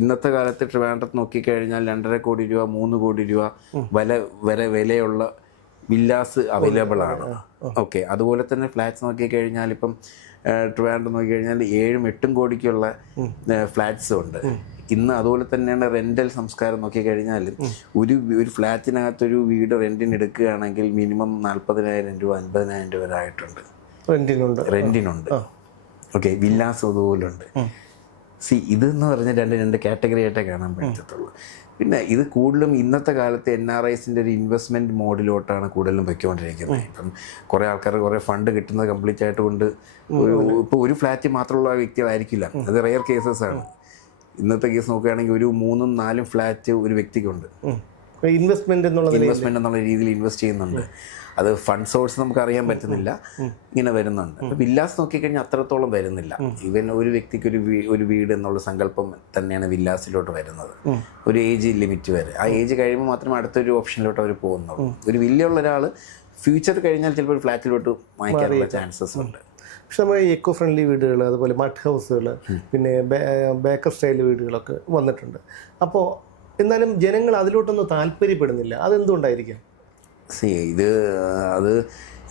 ഇന്നത്തെ കാലത്ത് ട്രിവാൻഡ്രത്ത് നോക്കിക്കഴിഞ്ഞാൽ രണ്ടര കോടി രൂപ മൂന്ന് കോടി രൂപ വില വില വിലയുള്ള വില്ലാസ് അവൈലബിൾ ആണ്. ഓക്കെ അതുപോലെ തന്നെ ഫ്ലാറ്റ്സ് നോക്കിക്കഴിഞ്ഞാൽ ഇപ്പം ട്രിവാൻഡ്രം നോക്കിക്കഴിഞ്ഞാൽ ഏഴും എട്ടും കോടിക്കുള്ള ഫ്ലാറ്റ്സും ഉണ്ട്. ഇന്ന് അതുപോലെ തന്നെയാണ് റെന്റൽ സംസ്കാരം നോക്കി കഴിഞ്ഞാൽ ഒരു ഒരു ഫ്ലാറ്റിനകത്തൊരു വീട് റെന്റിന് എടുക്കുകയാണെങ്കിൽ മിനിമം നാൽപ്പതിനായിരം രൂപ അൻപതിനായിരം രൂപ ആയിട്ടുണ്ട്. റെന്റിനുണ്ട് റെന്റിനുണ്ട് ഓക്കെ വില്ലാസ് അതുപോലുണ്ട്. സി ഇതെന്ന് പറഞ്ഞ രണ്ട് രണ്ട് കാറ്റഗറി ആയിട്ടേ കാണാൻ പറ്റത്തുള്ളൂ. പിന്നെ ഇത് കൂടുതലും ഇന്നത്തെ കാലത്ത് എൻ ആർ ഐസിന്റെ ഒരു ഇൻവെസ്റ്റ്മെന്റ് മോഡിലോട്ടാണ് കൂടുതലും പൊയ്ക്കൊണ്ടിരിക്കുന്നത്. ഇപ്പം കുറേ ആൾക്കാർ കുറേ ഫണ്ട് കിട്ടുന്നത് കംപ്ലീറ്റ് ആയിട്ട് കൊണ്ട് ഒരു ഇപ്പോൾ ഒരു ഫ്ലാറ്റ് മാത്രമുള്ള വ്യക്തികളായിരിക്കില്ല. അത് റെയർ കേസസ് ആണ്. ഇന്നത്തെ കേസ് നോക്കുകയാണെങ്കിൽ ഒരു മൂന്നും നാലും ഫ്ലാറ്റ് ഒരു വ്യക്തിക്കുണ്ട്. ഇൻവെസ്റ്റ്മെന്റ് എന്നുള്ള ഇൻവെസ്റ്റ്മെന്റ് എന്നുള്ള രീതിയിൽ ഇൻവെസ്റ്റ് ചെയ്യുന്നുണ്ട്. അത് ഫണ്ട് സോഴ്സ് നമുക്ക് അറിയാൻ പറ്റുന്നില്ല. ഇങ്ങനെ വരുന്നുണ്ട്. വില്ലാസ് നോക്കിക്കഴിഞ്ഞാൽ അത്രത്തോളം വരുന്നില്ല. ഈവൻ ഒരു വ്യക്തിക്ക് ഒരു ഒരു വീട് എന്നുള്ള സങ്കല്പം തന്നെയാണ് വില്ലാസിലോട്ട് വരുന്നത്. ഒരു ഏജ് ലിമിറ്റ് വരെ. ആ ഏജ് കഴിയുമ്പോൾ മാത്രമേ അടുത്തൊരു ഓപ്ഷനിലോട്ട് അവർ പോകുന്നുള്ളൂ. ഒരു വില്ലയുള്ള ഒരാൾ ഫ്യൂച്ചർ കഴിഞ്ഞാൽ ചിലപ്പോൾ ഒരു ഫ്ലാറ്റിലോട്ട് വാങ്ങിക്കാനുള്ള ചാൻസസ് ഉണ്ട്. പക്ഷെ നമ്മുടെ എക്കോ ഫ്രണ്ട്ലി വീടുകൾ അതുപോലെ മഡ് ഹൗസുകൾ പിന്നെ ബേക്കർ സ്റ്റൈൽ വീടുകളൊക്കെ വന്നിട്ടുണ്ട്. അപ്പോൾ എന്നാലും ജനങ്ങൾ അതിലോട്ടൊന്നും താല്പര്യപ്പെടുന്നില്ല. അതെന്തുകൊണ്ടായിരിക്കാം? സി ഇത് അത്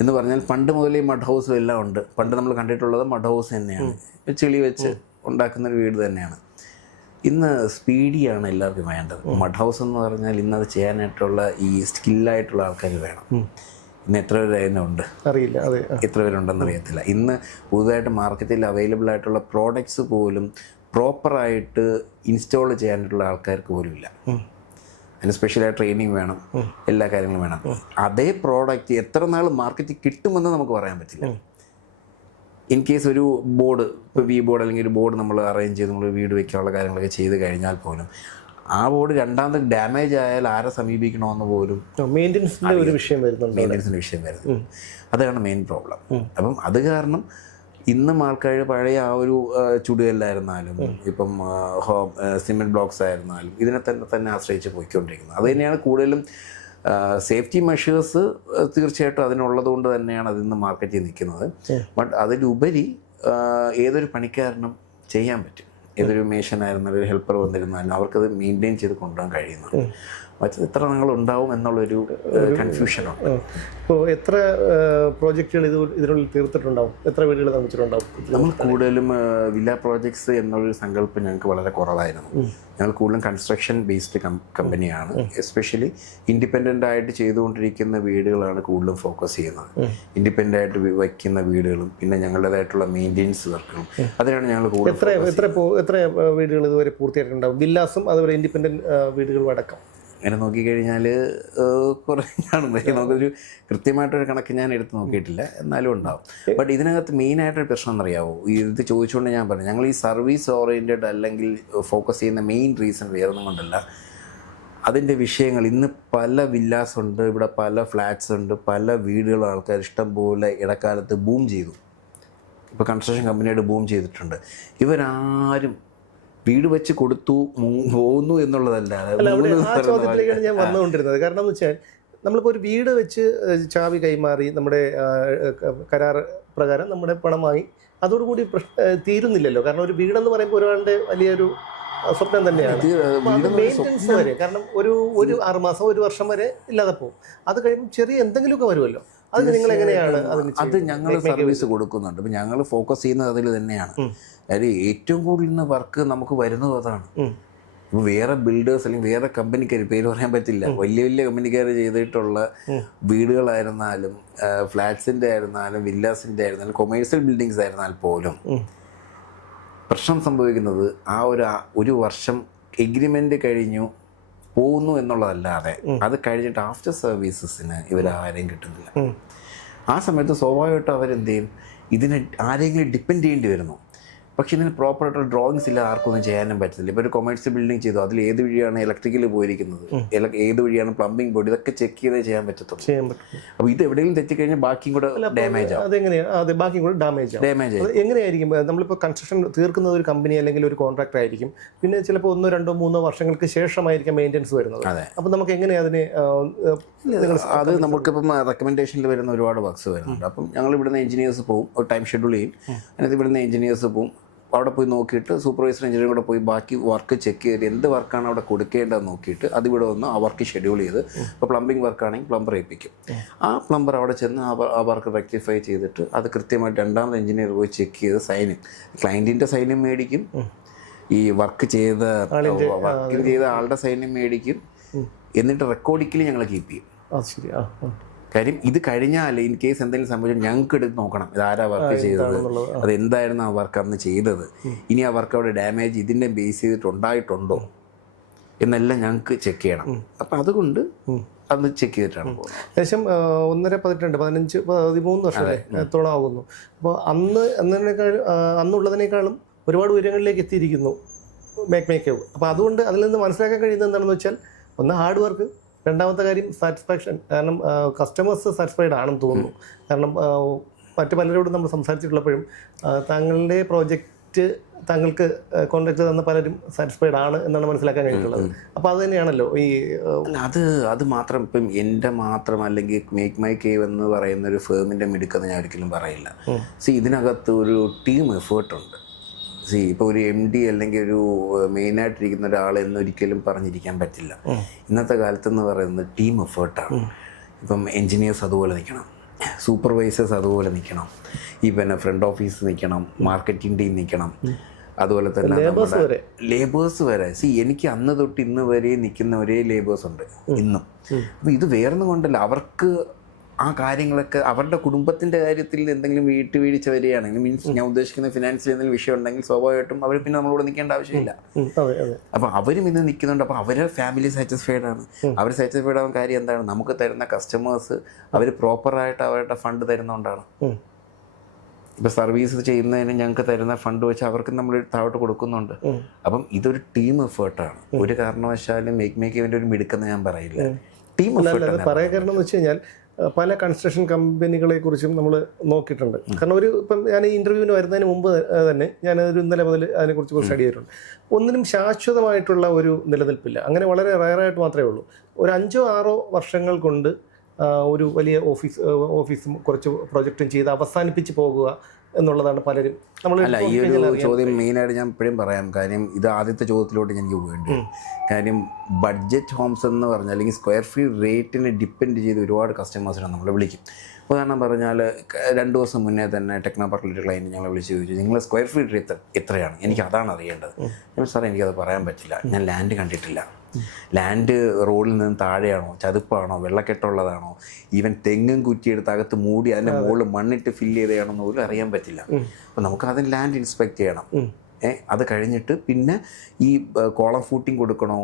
എന്ന് പറഞ്ഞാൽ പണ്ട് മുതലേ മഡ് ഹൗസും എല്ലാം ഉണ്ട്. പണ്ട് നമ്മൾ കണ്ടിട്ടുള്ളത് മഡ് ഹൗസ് തന്നെയാണ്. ചെളി വെച്ച് ഉണ്ടാക്കുന്ന ഒരു വീട് തന്നെയാണ്. ഇന്ന് സ്പീഡിയാണ് എല്ലാവർക്കും വേണ്ടത്. മഡ് ഹൗസ് എന്ന് പറഞ്ഞാൽ ഇന്ന് അത് ചെയ്യാനായിട്ടുള്ള ഈ സ്കില്ലായിട്ടുള്ള ആൾക്കാർ വേണം. ഇന്ന് എത്ര പേര് അതിനുണ്ട് അറിയില്ല അതെ. എത്ര പേരുണ്ടെന്ന് അറിയത്തില്ല. ഇന്ന് പുതുതായിട്ട് മാർക്കറ്റിൽ അവൈലബിൾ ആയിട്ടുള്ള പ്രോഡക്ട്സ് പോലും പ്രോപ്പറായിട്ട് ഇൻസ്റ്റാൾ ചെയ്യാനായിട്ടുള്ള ആൾക്കാർക്ക് പോലും ഇല്ല. അതിന് സ്പെഷ്യലായ ട്രെയിനിങ് വേണം എല്ലാ കാര്യങ്ങളും വേണം. അതേ പ്രോഡക്റ്റ് എത്ര നാൾ മാർക്കറ്റിൽ കിട്ടുമെന്ന് നമുക്ക് പറയാൻ പറ്റില്ല. ഇൻ കേസ് ഒരു ബോർഡ് ഇപ്പോൾ വി ബോർഡ് അല്ലെങ്കിൽ ഒരു ബോർഡ് നമ്മൾ അറേഞ്ച് ചെയ്ത് നമ്മൾ വീട് വെക്കാനുള്ള കാര്യങ്ങളൊക്കെ ചെയ്ത് കഴിഞ്ഞാൽ പോലും ആ ബോർഡ് രണ്ടാമത് ഡാമേജ് ആയാൽ ആരെ സമീപിക്കണമെന്ന് പോലും മെയിന്റനൻസിന്റെ ഒരു വിഷയം വരുന്നുണ്ട് മെയിന്റനൻസിന്റെ വിഷയം വരുന്നത് അതാണ് മെയിൻ പ്രോബ്ലം അപ്പം അത് കാരണം ഇന്നും ആൾക്കാർ പഴയ ആ ഒരു ചുടുകല്ലായിരുന്നാലും ഇപ്പം ഹോം സിമെന്റ് ബ്ലോക്സ് ആയിരുന്നാലും ഇതിനെ തന്നെ തന്നെ ആശ്രയിച്ച് പോയിക്കൊണ്ടിരിക്കുന്നത്. അത് തന്നെയാണ് കൂടുതലും സേഫ്റ്റി മെഷേഴ്സ് തീർച്ചയായിട്ടും അതിനുള്ളത് കൊണ്ട് തന്നെയാണ് അതിന്ന് മാർക്കറ്റിൽ നിൽക്കുന്നത്. ബട്ട് അതിലുപരി ഏതൊരു പണിക്കാരനും ചെയ്യാൻ പറ്റും. ഏതൊരു മേഷനായിരുന്നാലും ഒരു ഹെൽപ്പർ വന്നിരുന്നാലും അവർക്കത് മെയിന്റെയിൻ ചെയ്ത് കൊണ്ടുപോകാൻ കഴിയുന്നുണ്ട് നാൾ ഉണ്ടാവും എന്നുള്ളൊരു കൺഫ്യൂഷനാണ് ഇപ്പോൾ എത്ര പ്രോജക്റ്റുകൾ ഇത് ഇതിനുള്ളിൽ തീർത്തിട്ടുണ്ടാവും? എത്ര വീടുകൾ നിർമ്മിച്ചിട്ടുണ്ടാവും? നമ്മൾ കൂടുതലും വില്ല പ്രോജക്ട്സ് എന്നുള്ളൊരു സങ്കല്പം ഞങ്ങൾക്ക് വളരെ കുറവായിരുന്നു. ഞങ്ങൾ കൂടുതലും കൺസ്ട്രക്ഷൻ ബേസ്ഡ് കമ്പനിയാണ് എസ്പെഷ്യലി ഇൻഡിപെൻഡന്റ് ആയിട്ട് ചെയ്തുകൊണ്ടിരിക്കുന്ന വീടുകളാണ് കൂടുതലും ഫോക്കസ് ചെയ്യുന്നത്. ഇൻഡിപെൻഡന്റ് ആയിട്ട് വയ്ക്കുന്ന വീടുകളും പിന്നെ ഞങ്ങളുടേതായിട്ടുള്ള മെയിന്റെനൻസ് വർക്കുകളും അതിനാണ് ഞങ്ങൾ കൂടുതൽ എത്ര എത്ര എത്ര വീടുകൾ ഇതുവരെ പൂർത്തിയായിട്ടുണ്ടാവും? വില്ലാസും അതുപോലെ ഇൻഡിപെൻഡന്റ് വീടുകളും അടക്കം. അങ്ങനെ നോക്കിക്കഴിഞ്ഞാൽ കുറേ കാണുന്നത് നമുക്കൊരു കൃത്യമായിട്ടൊരു കണക്ക് ഞാൻ എടുത്ത് നോക്കിയിട്ടില്ല. എന്നാലും ഉണ്ടാവും. ബട്ട് ഇതിനകത്ത് മെയിനായിട്ടൊരു പ്രശ്നം എന്നറിയാവോ? ഇത് ചോദിച്ചുകൊണ്ട് ഞാൻ പറഞ്ഞു ഞങ്ങൾ ഈ സർവീസ് ഓറിയന്റഡ് അല്ലെങ്കിൽ ഫോക്കസ് ചെയ്യുന്ന മെയിൻ റീസൺ വേറൊന്നും കൊണ്ടല്ല. അതിന്റെ വിഷയങ്ങൾ ഇന്ന് പല വില്ലാസ് ഉണ്ട് ഇവിടെ പല ഫ്ലാറ്റ്സ് ഉണ്ട് പല വീടുകൾ ആൾക്കാർ ഇഷ്ടം പോലെ ഇടക്കാലത്ത് ബൂം ചെയ്തു. ഇപ്പോൾ കൺസ്ട്രക്ഷൻ കമ്പനിയായിട്ട് ബൂം ചെയ്തിട്ടുണ്ട്. ഇവരാരും വീട് വെച്ച് കൊടുത്തു പോകുന്നു ആ ചോദ്യത്തിലേക്കാണ് ഞാൻ വന്നുകൊണ്ടിരുന്നത്. കാരണം എന്ന് വെച്ചാൽ നമ്മളിപ്പോൾ ഒരു വീട് വെച്ച് ചാവി കൈമാറി നമ്മുടെ കരാർ പ്രകാരം നമ്മുടെ പണം വാങ്ങി അതോടുകൂടി പ്രശ്ന തീരുന്നില്ലല്ലോ. കാരണം ഒരു വീടെന്ന് പറയുമ്പോൾ ഒരാളുടെ വലിയൊരു സ്വപ്നം തന്നെയാണ്. മെയിന്റെനൻസ് വരെ കാരണം ഒരു ഒരു ആറുമാസം ഒരു വർഷം വരെ ഇല്ലാതെ പോകും. അത് കഴിയുമ്പോൾ ചെറിയ എന്തെങ്കിലുമൊക്കെ വരുമല്ലോ. അത് നിങ്ങൾ എങ്ങനെയാണ് അത് ഞങ്ങൾ സർവീസ് കൊടുക്കുന്നുണ്ട്. അപ്പം ഞങ്ങൾ ഫോക്കസ് ചെയ്യുന്നത് അതിൽ തന്നെയാണ്. അതായത് ഏറ്റവും കൂടുതൽ വർക്ക് നമുക്ക് വരുന്നത് അതാണ്. ഉം. ഇപ്പം വേറെ ബിൽഡേഴ്സ് അല്ലെങ്കിൽ വേറെ കമ്പനിക്കാർ പേര് പറയാൻ പറ്റില്ല. വലിയ വലിയ കമ്പനിക്കാർ ചെയ്തിട്ടുള്ള. വീടുകളായിരുന്നാലും ഫ്ലാറ്റ്സിന്റെ ആയിരുന്നാലും വില്ലാസിന്റെ ആയിരുന്നാലും കൊമേഴ്സ്യൽ ബിൽഡിങ്സ് ആയിരുന്നാൽ പോലും പ്രശ്നം സംഭവിക്കുന്നത് ആ ഒരു ഒരു വർഷം എഗ്രിമെന്റ് കഴിഞ്ഞു. പോകുന്നു എന്നുള്ളതല്ലാതെ അത് കഴിഞ്ഞിട്ട് ആഫ്റ്റർ സർവീസസിന് ഇവരാരെയും കിട്ടുന്നില്ല. ആ സമയത്ത് സ്വാഭാവികമായിട്ടും അവരെന്ത് ചെയ്യും? ഇതിനെ ആരെങ്കിലും ഡിപ്പെൻഡ് ചെയ്യേണ്ടി വരുന്നു. പക്ഷേ ഇതിന് പ്രോപ്പറായിട്ടുള്ള ഡ്രോയിങ്സ് ഇല്ല ആർക്കൊന്നും ചെയ്യാനും പറ്റത്തില്ല. ഇപ്പോൾ ഒരു കൊമേഴ്സ്യൽ ബിൽഡിംഗ് ചെയ്തു അതിൽ ഏത് വഴിയാണ് ഇലക്ട്രിക്കൽ പോയിരിക്കുന്നത്? ഏത് വഴിയാണ് പ്ലംബിംഗ് ബോർഡ് ഇതൊക്കെ ചെക്ക് ചെയ്തേ ചെയ്യാൻ പറ്റത്തുള്ളൂ. ചെയ്യാൻ പറ്റും അപ്പോൾ ഇത് എവിടെയെങ്കിലും തെറ്റിക്കഴിഞ്ഞാൽ ബാക്കിയും കൂടെ ഡാമേജ് ആവും. അതെങ്ങനെയാണ് അതെ ബാക്കി കൂടെ ഡാമേജ് ഡാമേജ് എങ്ങനെയായിരിക്കും? നമ്മളിപ്പോൾ കൺസ്ട്രക്ഷൻ തീർക്കുന്ന ഒരു കമ്പനി അല്ലെങ്കിൽ ഒരു കോൺട്രാക്ടർ ആയിരിക്കും. പിന്നെ ചിലപ്പോൾ ഒന്നോ രണ്ടോ മൂന്നോ വർഷങ്ങൾക്ക് ശേഷമായിരിക്കും മെയിന്റെനൻസ് വരുന്നത്. അതെ. അപ്പോൾ നമുക്ക് എങ്ങനെയാണ് അതിനെ അത് നമുക്കിപ്പം റെക്കമെൻഡേഷനിൽ വരുന്ന ഒരുപാട് വർക്ക്സ് വരുന്നുണ്ട്. അപ്പം ഞങ്ങൾ ഇവിടുന്ന് എഞ്ചിനീയേഴ്സ് പോകും ഒരു ടൈം ഷെഡ്യൂൾ ചെയ്യും. അതിനകത്ത് ഇവിടുന്ന് എഞ്ചിനീയേഴ്സ് പോകും അവിടെ പോയി നോക്കിയിട്ട് സൂപ്പർവൈസർ എഞ്ചിനീയർ കൂടെ പോയി ബാക്കി വർക്ക് ചെക്ക് ചെയ്ത് എന്ത് വർക്കാണ് അവിടെ കൊടുക്കേണ്ടതെന്ന് നോക്കിയിട്ട് അതിവിടെ വന്ന് ആ വർക്ക് ഷെഡ്യൂൾ ചെയ്ത് ഇപ്പോൾ പ്ലംബിംഗ് വർക്കാണെങ്കിൽ പ്ലംബർ ഏൽപ്പിക്കും. ആ പ്ലംബർ അവിടെ ചെന്ന് ആ വർക്ക് റെക്ടിഫൈ ചെയ്തിട്ട് അത് കൃത്യമായിട്ട് രണ്ടാമത് എഞ്ചിനീയർ പോയി ചെക്ക് ചെയ്ത് സൈനും ക്ലയന്റിന്റെ സൈനും മേടിക്കും. ഈ വർക്ക് ചെയ്ത വർക്ക് ചെയ്ത ആളുടെ സൈനും മേടിക്കും. എന്നിട്ട് റെക്കോർഡിക്കലി ഞങ്ങൾ കീപ്പ് ചെയ്യും. കാര്യം ഇത് കഴിഞ്ഞാൽ ഇൻ കേസ് എന്തെങ്കിലും സംഭവിച്ചാൽ ഞങ്ങൾക്ക് എടുത്ത് നോക്കണം. ഇത് ആരാ വർക്ക് ചെയ്തത്? അത് എന്തായിരുന്നു ആ വർക്ക് അന്ന് ചെയ്തത്? ഇനി ആ വർക്ക് അവിടെ ഡാമേജ് ഇതിന്റെ ബേസ് ചെയ്തിട്ടുണ്ടായിട്ടുണ്ടോ? എന്നെല്ലാം ഞങ്ങൾക്ക് ചെക്ക് ചെയ്യണം. അപ്പം അതുകൊണ്ട് അന്ന് ചെക്ക് ചെയ്തിട്ടാണ് ഏകദേശം ഒന്നര പതിനെട്ട് പതിനഞ്ച് പതിമൂന്ന് വർഷം എത്തോളം ആകുന്നു അപ്പോൾ അന്ന് എന്നതിനേക്കാൾ അന്നുള്ളതിനേക്കാളും ഒരുപാട് ഉയരങ്ങളിലേക്ക് എത്തിയിരിക്കുന്നു. മേക്ക് മേക്കേവ് അപ്പോൾ അതുകൊണ്ട് അതിൽ നിന്ന് മനസ്സിലാക്കാൻ കഴിയുന്നത് എന്താണെന്ന് വെച്ചാൽ ഒന്ന് ഹാർഡ് വർക്ക് രണ്ടാമത്തെ കാര്യം സാറ്റിസ്ഫാക്ഷൻ കാരണം കസ്റ്റമേഴ്സ് സാറ്റിസ്ഫൈഡ് ആണെന്ന് തോന്നുന്നു. കാരണം മറ്റു പലരോടും നമ്മൾ സംസാരിച്ചിട്ടുള്ളപ്പോഴും താങ്കളുടെ പ്രോജക്റ്റ് താങ്കൾക്ക് കോൺട്രാക്ട് തന്ന പലരും സാറ്റിസ്ഫൈഡ് ആണ് എന്നാണ് മനസ്സിലാക്കാൻ കഴിഞ്ഞിട്ടുള്ളത്. അപ്പോൾ അത് തന്നെയാണല്ലോ ഈ അത് അത് മാത്രം ഇപ്പം എന്റെ മാത്രം അല്ലെങ്കിൽ മേക്ക് മൈ കേവ് എന്ന് പറയുന്ന ഒരു ഫേമിന്റെ മിടുക്കെന്ന് ഞാൻ ഒരിക്കലും പറയില്ല. സി ഇതിനകത്ത് ഒരു ടീം എഫേർട്ടുണ്ട് സി ഇപ്പോൾ ഒരു എം ഡി അല്ലെങ്കിൽ ഒരു മെയിനായിട്ടിരിക്കുന്ന ഒരാൾ എന്നൊരിക്കലും പറഞ്ഞിരിക്കാൻ പറ്റില്ല. ഇന്നത്തെ കാലത്ത് എന്ന് പറയുന്നത് ടീം എഫേർട്ടാണ് ഇപ്പം എൻജിനീയേഴ്സ് അതുപോലെ നിൽക്കണം. സൂപ്പർവൈസേഴ്സ് അതുപോലെ നിൽക്കണം. ഈ പിന്നെ ഫ്രണ്ട് ഓഫീസ് നിൽക്കണം. മാർക്കറ്റിംഗ് ടീം നിൽക്കണം. അതുപോലെ തന്നെ ലേബേഴ്സ് വരെ. ലേബേഴ്സ് വരെ. സി എനിക്ക് അന്ന് തൊട്ട് ഇന്ന് വരെ നിൽക്കുന്ന ഒരേ ലേബേഴ്സ് ഉണ്ട്. ഇന്നും. അപ്പം ഇത് വേറൊന്നും കൊണ്ടല്ല. അവർക്ക് ആ കാര്യങ്ങളൊക്കെ അവരുടെ കുടുംബത്തിന്റെ കാര്യത്തിൽ എന്തെങ്കിലും വീട്ടുവീഴ്ച വരികയാണെങ്കിൽ മീൻസ് ഞാൻ ഉദ്ദേശിക്കുന്ന ഫിനാൻസിൽ എന്തെങ്കിലും വിഷയം ഉണ്ടെങ്കിൽ സ്വാഭാവികമായിട്ടും അവർ പിന്നെ നമ്മളോട് നിൽക്കേണ്ട ആവശ്യമില്ല. അപ്പോൾ അവരും ഇന്ന് നിൽക്കുന്നുണ്ട്. അപ്പോൾ അവരെ ഫാമിലി സാറ്റിസ്ഫൈഡ് ആണ്. അവർ സാറ്റിസ്ഫൈഡ് ആവാൻ കാര്യം എന്താണ്? നമുക്ക് തരുന്ന കസ്റ്റമേഴ്സ് അവർ പ്രോപ്പറായിട്ട് അവരുടെ ഫണ്ട് തരുന്നതുകൊണ്ടാണ്. ഇപ്പോൾ സർവീസ് ചെയ്യുന്നതിന് ഞങ്ങൾക്ക് തരുന്ന ഫണ്ട് വെച്ച് അവർക്ക് നമ്മൾ താഴോട്ട് കൊടുക്കുന്നുണ്ട്. അപ്പം ഇതൊരു ടീം എഫേർട്ടാണ് ഒരു കാരണവശാലും മേക്ക് മേക്ക് ഇവന്റെ ഒരു മിടുക്കെന്ന് ഞാൻ പറയില്ല. ടീം എഫേർട്ട് പറയാൻ കാരണം എന്ന് വെച്ച് കഴിഞ്ഞാൽ പല കൺസ്ട്രക്ഷൻ കമ്പനികളെ കുറിച്ചും നമ്മൾ നോക്കിയിട്ടുണ്ട്. കാരണം ഒരു ഇപ്പം ഞാൻ ഈ ഇന്റർവ്യൂവിന് വരുന്നതിന് മുമ്പ് തന്നെ ഞാൻ ഒരു ഇന്നലെ മുതൽ അതിനെക്കുറിച്ച് സ്റ്റഡി ചെയ്തിട്ടുണ്ട്. ഒന്നിനും ശാശ്വതമായിട്ടുള്ള ഒരു നിലനിൽപ്പില്ല. അങ്ങനെ വളരെ റയറായിട്ട് മാത്രമേ ഉള്ളൂ. ഒരു അഞ്ചോ ആറോ വർഷങ്ങൾ കൊണ്ട് ഒരു വലിയ ഓഫീസ് ഓഫീസും കുറച്ച് പ്രൊജക്റ്റും ചെയ്ത് അവസാനിപ്പിച്ച് പോകുക എന്നുള്ളതാണ് പലരും. നമ്മൾ അല്ല ഈ ഒരു ചോദ്യം മെയിനായിട്ട് ഞാൻ ഇപ്പോഴും പറയാം. കാര്യം ഇത് ആദ്യത്തെ ചോദ്യത്തിലോട്ട് എനിക്ക് വേണ്ടി കാര്യം ബഡ്ജറ്റ് ഹോംസ് എന്ന് പറഞ്ഞാൽ അല്ലെങ്കിൽ സ്ക്വയർ ഫീറ്റ് റേറ്റിനെ ഡിപ്പെൻഡ് ചെയ്ത് ഒരുപാട് കസ്റ്റമേഴ്സിനെ നമ്മൾ വിളിക്കും. ഉദാഹരണം പറഞ്ഞാൽ രണ്ട് ദിവസം മുന്നേ തന്നെ ടെക്നോ പാർക്കിലൊരു ക്ലയന്റ് ഞങ്ങളെ വിളിച്ച് ചോദിച്ചു നിങ്ങൾ സ്ക്വയർ ഫീറ്റ് റേറ്റ് എത്രയാണ്? എനിക്ക് അതാണ് അറിയേണ്ടത്. സാറേ എനിക്കത് പറയാൻ പറ്റില്ല. ഞാൻ ലാൻഡ് കണ്ടിട്ടില്ല. ലാൻഡ് റോഡിൽ നിന്ന് താഴെയാണോ? ചതുപ്പാണോ? വെള്ളക്കെട്ടുള്ളതാണോ? ഈവൻ തെങ്ങും കുറ്റിയെടുത്ത് അകത്ത് മൂടി അതിന്റെ മുകളിൽ മണ്ണിട്ട് ഫില്ല് ചെയ്തതാണോ എന്ന് പോലും അറിയാൻ പറ്റില്ല. അപ്പോൾ നമുക്ക് അതിന് ലാൻഡ് ഇൻസ്പെക്ട് ചെയ്യണം. അത് കഴിഞ്ഞിട്ട് പിന്നെ ഈ കോളം ഫൂട്ടിങ് കൊടുക്കണോ?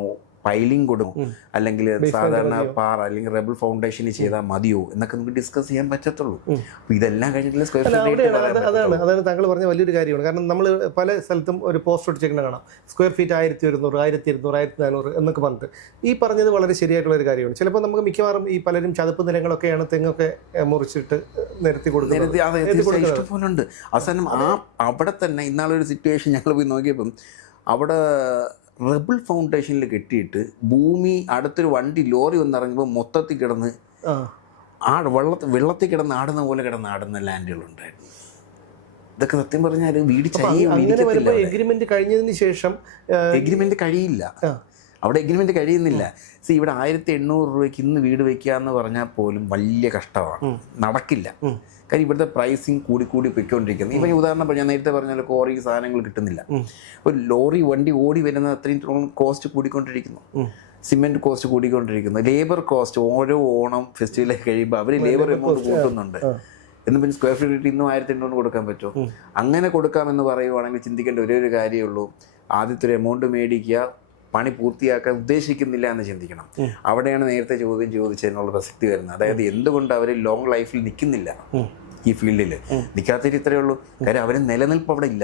പൈലിംഗ് കൊടുക്കും അല്ലെങ്കിൽ സാധാരണ പാറ അല്ലെങ്കിൽ റെബൽ ഫൗണ്ടേഷനിൽ ചെയ്താൽ മതിയോ എന്നൊക്കെ നമുക്ക് ഡിസ്കസ് ചെയ്യാൻ പറ്റത്തുള്ളൂ. അപ്പോൾ ഇതെല്ലാം കഴിഞ്ഞിട്ടുള്ള സ്ക്വയർ ഫീറ്റ് അതാണ് അതാണ് താങ്കൾ പറഞ്ഞ വലിയൊരു കാര്യമാണ്. കാരണം നമ്മൾ പല സ്ഥലത്തും ഒരു പോസ്റ്റ് ഒട്ടിച്ചേക്കുന്ന കാണാം. സ്ക്വയർ ഫീറ്റ് ആയിരത്തി ഒരുന്നൂറ് ആയിരത്തി ഇരുന്നൂറ് ആയിരത്തി നാനൂറ് എന്നൊക്കെ പറഞ്ഞിട്ട്. ഈ പറഞ്ഞത് വളരെ ശരിയായിട്ടുള്ള ഒരു കാര്യമാണ്. ചിലപ്പോൾ നമുക്ക് മിക്കവാറും ഈ പലരും ചതുപ്പ് നിലങ്ങളൊക്കെയാണ് തെങ്ങൊക്കെ മുറിച്ചിട്ട് നിരത്തി കൊടുക്കുന്നത്. അവസാനം ആ അവിടെ തന്നെ ഇന്നാളൊരു സിറ്റുവേഷൻ ഞങ്ങൾ പോയി നോക്കിയപ്പം അവിടെ റബിൾ ഫൗണ്ടേഷനിൽ കെട്ടിയിട്ട് ഭൂമി അടുത്തൊരു വണ്ടി ലോറി വന്നിറങ്ങുമ്പോൾ മൊത്തത്തിൽ കിടന്ന് ആ. വെള്ളത്തിൽ വെള്ളത്തിൽ കിടന്ന് ആടുന്ന പോലെ കിടന്ന് ആടുന്ന ലാൻഡുകളുണ്ടായിരുന്നു ഇതൊക്കെ സത്യം പറഞ്ഞാൽ എഗ്രിമെന്റ് കഴിഞ്ഞതിന് ശേഷം എഗ്രിമെന്റ് കഴിയില്ല. അവിടെ എഗ്രിമെന്റ് കഴിയുന്നില്ല. സി ഇവിടെ ആയിരത്തി എണ്ണൂറ് രൂപയ്ക്ക് ഇന്ന് വീട് വെക്കുക എന്ന് പറഞ്ഞാൽ പോലും വലിയ കഷ്ടമാണ്. നടക്കില്ല. കാര്യം ഇവിടുത്തെ പ്രൈസിങ് കൂടി കൂടി പൊയ്ക്കൊണ്ടിരിക്കുന്നത് ഇപ്പം ഉദാഹരണം പറഞ്ഞാൽ നേരത്തെ പറഞ്ഞാൽ കോറി സാധനങ്ങൾ കിട്ടുന്നില്ല. ഒരു ലോറി വണ്ടി ഓടി വരുന്ന അത്രയും കോസ്റ്റ് കൂടിക്കൊണ്ടിരിക്കുന്നു. സിമെന്റ് കോസ്റ്റ് കൂടിക്കൊണ്ടിരിക്കുന്നു. ലേബർ കോസ്റ്റ് ഓരോ ഓണം ഫെസ്റ്റിവലൊക്കെ കഴിയുമ്പോൾ അവർ ലേബർ എമൗണ്ട് കൂട്ടുന്നുണ്ട്. എന്ന് പിന്നെ സ്ക്വയർ ഫീറ്റ് ഇന്നും ആയിരത്തി എണ്ണൂറ് കൊടുക്കാൻ പറ്റുമോ? അങ്ങനെ കൊടുക്കാമെന്ന് പറയുവാണെങ്കിൽ ചിന്തിക്കേണ്ട ഒരേ ഒരു കാര്യമേ ഉള്ളൂ. ആദ്യത്തെ ഒരു എമൗണ്ട് മേടിക്കുക പണി പൂർത്തിയാക്കാൻ ഉദ്ദേശിക്കുന്നില്ല എന്ന് ചിന്തിക്കണം. അവിടെയാണ് നേരത്തെ ചോദ്യം ചോദിച്ചതിനുള്ള പ്രസക്തി വരുന്നത്. അതായത് എന്തുകൊണ്ട് അവർ ലോങ് ലൈഫിൽ നിൽക്കുന്നില്ല? ഈ ഫീൽഡിൽ നിൽക്കാത്തതിന് ഇത്രയേ ഉള്ളൂ. കാര്യം അവർ നിലനിൽപ്പ് അവിടെ ഇല്ല.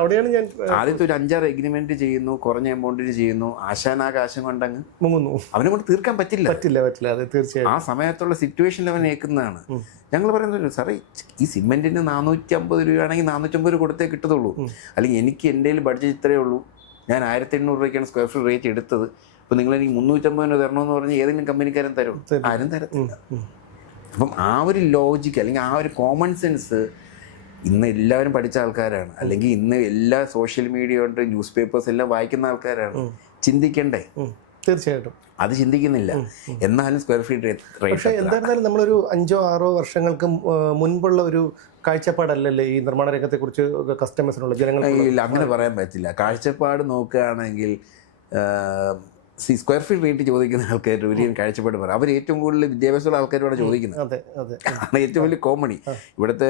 അവിടെയാണ് ഞാൻ ആദ്യത്തെ ഒരു അഞ്ചാറ് എഗ്രിമെന്റ് ചെയ്യുന്നു കുറഞ്ഞ എമൗണ്ടിന് ചെയ്യുന്നു ആശാനാകാശം കൊണ്ടങ്ങ് മുങ്ങുന്നു. അവനെ കൊണ്ട് തീർക്കാൻ പറ്റില്ല. പറ്റില്ല പറ്റില്ല അത് തീർച്ചയായും. ആ സമയത്തുള്ള സിറ്റുവേഷനിൽ അവൻ ഏക്കുന്നതാണ്. ഞങ്ങൾ പറയുന്നത് സാറേ ഈ സിമെന്റിന് നാനൂറ്റി അമ്പത് രൂപയാണെങ്കിൽ നാനൂറ്റമ്പത് രൂപ കൊടുത്തേ കിട്ടത്തുള്ളൂ. അല്ലെങ്കിൽ എനിക്ക് എന്റെ ബഡ്ജറ്റ് ഇത്രയേ ഉള്ളൂ. ഞാൻ ആയിരത്തി എണ്ണൂറ് രൂപയ്ക്കാണ് സ്ക്വയർ ഫീറ്റ് റേറ്റ് എടുത്തത്. അപ്പോൾ നിങ്ങൾ എനിക്ക് മുന്നൂറ്റമ്പത് രൂപ തരണമെന്ന് പറഞ്ഞ് ഏതെങ്കിലും കമ്പനിക്കാരൻ തരും. ആരും തരത്തില്ല. അപ്പം ആ ഒരു ലോജിക്ക് അല്ലെങ്കിൽ ആ ഒരു കോമൺ സെൻസ് ഇന്ന് എല്ലാവരും പഠിച്ച ആൾക്കാരാണ്. അല്ലെങ്കിൽ ഇന്ന് എല്ലാ സോഷ്യൽ മീഡിയ ഉണ്ട് ന്യൂസ് പേപ്പേഴ്സ് എല്ലാം വായിക്കുന്ന ആൾക്കാരാണ്. ചിന്തിക്കണ്ടേ? തീർച്ചയായിട്ടും. അത് ചിന്തിക്കുന്നില്ല. എന്നാലും സ്ക്വയർ ഫീറ്റ് പക്ഷേ എന്തായിരുന്നാലും നമ്മളൊരു അഞ്ചോ ആറോ വർഷങ്ങൾക്ക് മുൻപുള്ള ഒരു കാഴ്ചപ്പാടല്ലേ ഈ നിർമ്മാണ രംഗത്തെക്കുറിച്ച് കസ്റ്റമേഴ്സിനുള്ള ജനങ്ങൾ ഇല്ല അങ്ങനെ പറയാൻ പറ്റില്ല. കാഴ്ചപ്പാട് നോക്കുകയാണെങ്കിൽ സി സ്ക്വയർ ഫീറ്റ് റേറ്റ് ചോദിക്കുന്ന ആൾക്കാർ ഒരു കാഴ്ചപ്പാട് പറയാം അവർ ഏറ്റവും കൂടുതൽ വിദ്യാഭ്യാസമുള്ള ആൾക്കാരോട് ചോദിക്കുന്നത്. അതാണ് ഏറ്റവും വലിയ കോമഡി ഇവിടുത്തെ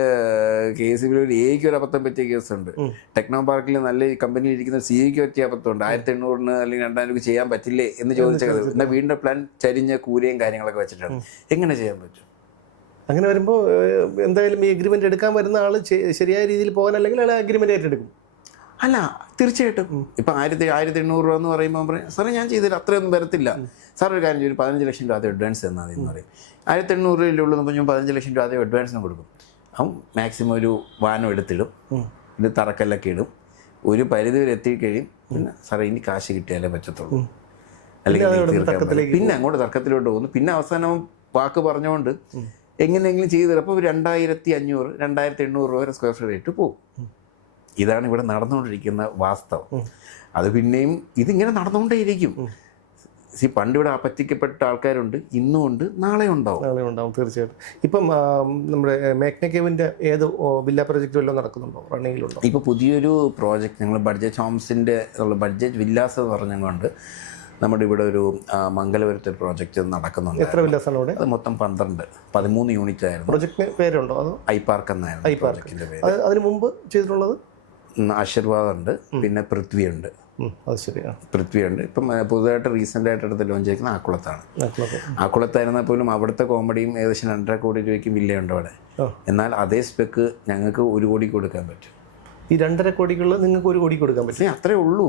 കെ എസ് ബിയിൽ ഒരു എക്ക് ഒരു അബദ്ധം പറ്റിയ കേസുണ്ട്. ടെക്നോ പാർക്കിൽ നല്ല കമ്പനിയിൽ ഇരിക്കുന്ന സി എക്ക് പറ്റിയ അബദ്ധമുണ്ട്. ആയിരത്തി എണ്ണൂറിന് അല്ലെങ്കിൽ രണ്ടായിരം രൂപ ചെയ്യാൻ പറ്റില്ലേ എന്ന് ചോദിച്ച കഥ. എന്നാൽ വീടിന്റെ പ്ലാൻ ചരിഞ്ഞ കൂരയും കാര്യങ്ങളൊക്കെ വെച്ചിട്ടാണ് എങ്ങനെ ചെയ്യാൻ പറ്റും? അങ്ങനെ വരുമ്പോൾ എന്തായാലും ഈ അഗ്രിമെന്റ് എടുക്കാൻ വരുന്ന ആൾ ശരിയായ രീതിയിൽ പോകാൻ അല്ലെങ്കിൽ അയാൾ അഗ്രിമെന്റ് ഏറ്റെടുക്കും. അല്ല തീർച്ചയായിട്ടും. ഇപ്പൊ ആയിരത്തി ആയിരത്തി എണ്ണൂറ് രൂപ എന്ന് പറയുമ്പോൾ പറയും സാറേ ഞാൻ ചെയ്തില്ല അത്രയൊന്നും വരത്തില്ല. സാർ ഒരു കാര്യം ഒരു പതിനഞ്ച് ലക്ഷം രൂപ ആദ്യം അഡ്വാൻസ് തന്നാൽ മതി എന്ന് പറയും. ആയിരത്തി എണ്ണൂറ് രൂപയിൽ ഉള്ളൂ എന്ന് പറഞ്ഞാൽ പതിനഞ്ച് ലക്ഷം രൂപ ആദ്യം അഡ്വാൻസിന് കൊടുക്കും. അപ്പം മാക്സിമം ഒരു വാനം എടുത്തിടും. ഇത് തറക്കല്ലൊക്കെ ഇടും. ഒരു പരിധി വരെ എത്തിക്കഴിയും. പിന്നെ സാറേ ഇനി കാശ് കിട്ടിയാലേ പറ്റത്തുള്ളൂ. അല്ലെങ്കിൽ പിന്നെ അങ്ങോട്ട് തർക്കത്തിലോട്ട് പോകുന്നു. പിന്നെ അവസാനം വാക്ക് പറഞ്ഞുകൊണ്ട് എങ്ങനെയെങ്കിലും ചെയ്ത് അപ്പോൾ രണ്ടായിരത്തി അഞ്ഞൂറ് രണ്ടായിരത്തി എണ്ണൂറ് രൂപ വരെ സ്ക്വയർ ഫീറ്റ് റേറ്റ് പോകും. ഇതാണ് ഇവിടെ നടന്നുകൊണ്ടിരിക്കുന്ന വാസ്തവം. അത് പിന്നെയും ഇതിങ്ങനെ നടന്നുകൊണ്ടേയിരിക്കും. സി പണ്ട് ഇവിടെ പറ്റിക്കപ്പെട്ട ആൾക്കാരുണ്ട്. ഇന്നും ഉണ്ട്. നാളെ ഉണ്ടാവും. നാളെ ഉണ്ടാവും. തീർച്ചയായിട്ടും. ഇപ്പം നമ്മുടെ മേക്നക്കേവിന്റെ ഏത് വില്ല പ്രോജക്റ്റ് വല്ലതും നടക്കുന്നുണ്ടോ? റണ്ണിങ്ങിലുണ്ടോ? ഇപ്പോൾ പുതിയൊരു പ്രോജക്റ്റ് ഞങ്ങൾ ബഡ്ജറ്റ് ഹോംസിന്റെ ബഡ്ജറ്റ് വില്ലാസ് എന്ന് പറഞ്ഞുകൊണ്ട് നമ്മുടെ ഇവിടെ ഒരു മംഗലപുരത്തെ പ്രോജക്റ്റ് നടക്കുന്നുണ്ട്. എത്ര വില്ലാസാണ് ഇവിടെ അത് മൊത്തം പന്ത്രണ്ട് പതിമൂന്ന് യൂണിറ്റ് ആയിരുന്നു പ്രോജക്റ്റിന് പേരുണ്ടോ? അത്? ഐ പാർക്ക് എന്നായിരുന്നു ഐ പാർക്കിന്റെ പേര്. അത് അതിന് മുമ്പ് ചെയ്തിട്ടുള്ളത്? ഉം, ആശീർവാദ് ഉണ്ട് പിന്നെ പൃഥ്വിയുണ്ട്. അത് ശരിയാണ് പൃഥ്വി ഉണ്ട് ഇപ്പം പുതുതായിട്ട് റീസെന്റ് ആയിട്ട് എടുത്ത് ലോഞ്ച് ചെയ്യുന്ന ആക്കുളത്താണ്. ആക്കുളത്തായിരുന്നാൽ പോലും അവിടുത്തെ കോമഡിയും ഏകദേശം രണ്ടര കോടി രൂപയ്ക്ക് വില്ലയുണ്ട് അവിടെ. എന്നാൽ അതേ സ്പെക്ക് ഞങ്ങൾക്ക് ഒരു കോടി കൊടുക്കാൻ പറ്റും. ഈ രണ്ടര കോടിക്കുള്ള നിങ്ങൾക്ക് ഒരു കോടി കൊടുക്കാൻ പറ്റും? അത്രേ ഉള്ളൂ.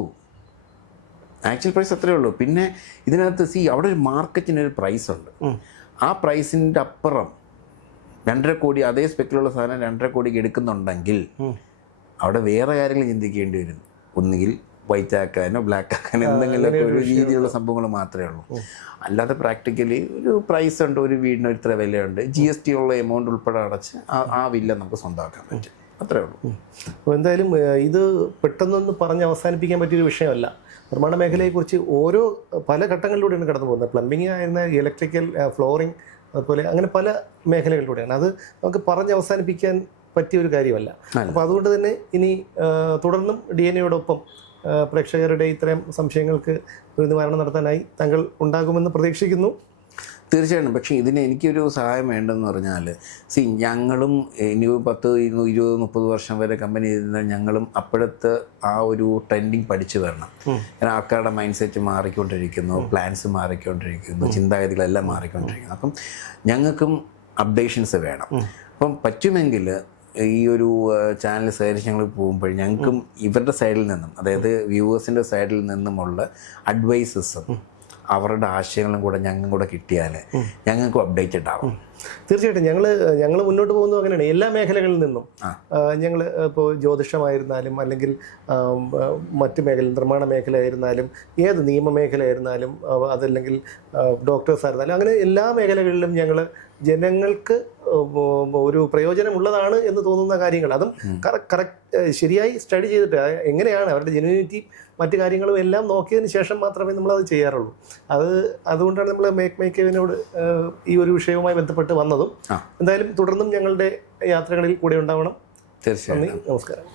ആക്ച്വൽ പ്രൈസ് അത്രേ ഉള്ളൂ. പിന്നെ ഇതിനകത്ത് സി അവിടെ ഒരു മാർക്കറ്റിന് ഒരു പ്രൈസ് ഉണ്ട്. ആ പ്രൈസിന്റെ അപ്പുറം രണ്ടര കോടി അതേ സ്പെക്കിലുള്ള സാധനം രണ്ടര കോടിക്ക് എടുക്കുന്നുണ്ടെങ്കിൽ അവിടെ വേറെ കാര്യങ്ങൾ ചിന്തിക്കേണ്ടി വരും. ഒന്നുകിൽ വൈറ്റ് ആക്കാനോ ബ്ലാക്ക് ആക്കാനോ എന്തെങ്കിലുമൊക്കെ ഒരു രീതിയിലുള്ള സംഭവങ്ങൾ മാത്രമേ ഉള്ളൂ. അല്ലാതെ പ്രാക്ടിക്കലി ഒരു പ്രൈസ് ഉണ്ട് ഒരു വീടിന് ഇത്ര വിലയുണ്ട്. ജി എസ് ടി ഉള്ള എമൗണ്ട് ഉൾപ്പെടെ അടച്ച് ആ വില വില്ല നമുക്ക് സ്വന്തമാക്കാൻ പറ്റും. അത്രേ ഉള്ളൂ. അപ്പോൾ എന്തായാലും ഇത് പെട്ടെന്നൊന്ന് പറഞ്ഞ് അവസാനിപ്പിക്കാൻ പറ്റിയൊരു വിഷയമല്ല. നിർമ്മാണ മേഖലയെക്കുറിച്ച് ഓരോ പല ഘട്ടങ്ങളിലൂടെയാണ് കടന്നു പോകുന്നത്. പ്ലംബിംഗ് ആയിരുന്ന ഇലക്ട്രിക്കൽ ഫ്ലോറിംഗ് അതുപോലെ അങ്ങനെ പല മേഖലകളിലൂടെയാണ്. അത് നമുക്ക് പറഞ്ഞ് അവസാനിപ്പിക്കാൻ പറ്റിയ ഒരു കാര്യമല്ല അപ്പൊ അപ്പോൾ അതുകൊണ്ട് തന്നെ ഇനി തുടർന്നും ഡി എൻ എയോടൊപ്പം പ്രേക്ഷകരുടെ ഇത്തരം സംശയങ്ങൾക്ക് ഒരു നിവാരണം നടത്താനായി താങ്കൾ ഉണ്ടാകുമെന്ന് പ്രതീക്ഷിക്കുന്നു. തീർച്ചയായിട്ടും. പക്ഷേ ഇതിന് എനിക്കൊരു സഹായം വേണ്ടെന്ന് പറഞ്ഞാൽ സി ഞങ്ങളും ഇനി പത്ത് ഇരുന്നൂറ് ഇരുപത് മുപ്പത് വർഷം വരെ കമ്പനി ചെയ്തിരുന്ന ഞങ്ങളും അപ്പോഴത്തെ ആ ഒരു ട്രെൻഡിങ് പഠിച്ചു വരണം. കാരണം ആൾക്കാരുടെ മൈൻഡ് സെറ്റ് മാറിക്കൊണ്ടിരിക്കുന്നു പ്ലാൻസ് മാറിക്കൊണ്ടിരിക്കുന്നു ചിന്താഗതികളെല്ലാം മാറിക്കൊണ്ടിരിക്കുന്നു. അപ്പം ഞങ്ങൾക്കും അപ്ഡേഷൻസ് വേണം. അപ്പം പറ്റുമെങ്കിൽ ഈ ഒരു ചാനൽ സൈഡിൽ ഞങ്ങൾ പോകുമ്പോൾ ഞങ്ങൾക്കും ഇവരുടെ സൈഡിൽ നിന്നും അതായത് വ്യൂവേഴ്സിന്റെ സൈഡിൽ നിന്നുമുള്ള അഡ്വൈസസും അവരുടെ ആശയങ്ങളും കൂടെ ഞങ്ങൾക്കും കൂടെ കിട്ടിയാൽ ഞങ്ങൾക്കും അപ്ഡേറ്റ് ആവും തീർച്ചയായിട്ടും ഞങ്ങൾ ഞങ്ങൾ മുന്നോട്ട് പോകുന്നത് അങ്ങനെയാണ്. എല്ലാ മേഖലകളിൽ നിന്നും. ഞങ്ങൾ ഇപ്പോൾ ജ്യോതിഷമായിരുന്നാലും അല്ലെങ്കിൽ മറ്റു മേഖല നിർമ്മാണ മേഖലയായിരുന്നാലും ഏത് നിയമ മേഖലയായിരുന്നാലും അതല്ലെങ്കിൽ ഡോക്ടേഴ്സ് ആയിരുന്നാലും അങ്ങനെ എല്ലാ മേഖലകളിലും ഞങ്ങൾ ജനങ്ങൾക്ക് ഒരു പ്രയോജനമുള്ളതാണ് എന്ന് തോന്നുന്ന കാര്യങ്ങൾ. അതും കറക്റ്റ് ശരിയായി സ്റ്റഡി ചെയ്തിട്ട് എങ്ങനെയാണ് അവരുടെ ജെനുവിനിറ്റി മറ്റു കാര്യങ്ങളും എല്ലാം നോക്കിയതിന് ശേഷം മാത്രമേ നമ്മളത് ചെയ്യാറുള്ളൂ. അത് അതുകൊണ്ടാണ് നമ്മൾ മേക്ക് മേക്കിനോട് ഈ ഒരു വിഷയവുമായി ബന്ധപ്പെട്ട് വന്നതും. എന്തായാലും തുടർന്നും ഞങ്ങളുടെ യാത്രകളിൽ കൂടെ ഉണ്ടാവണം. തീർച്ചയായും നമസ്കാരം.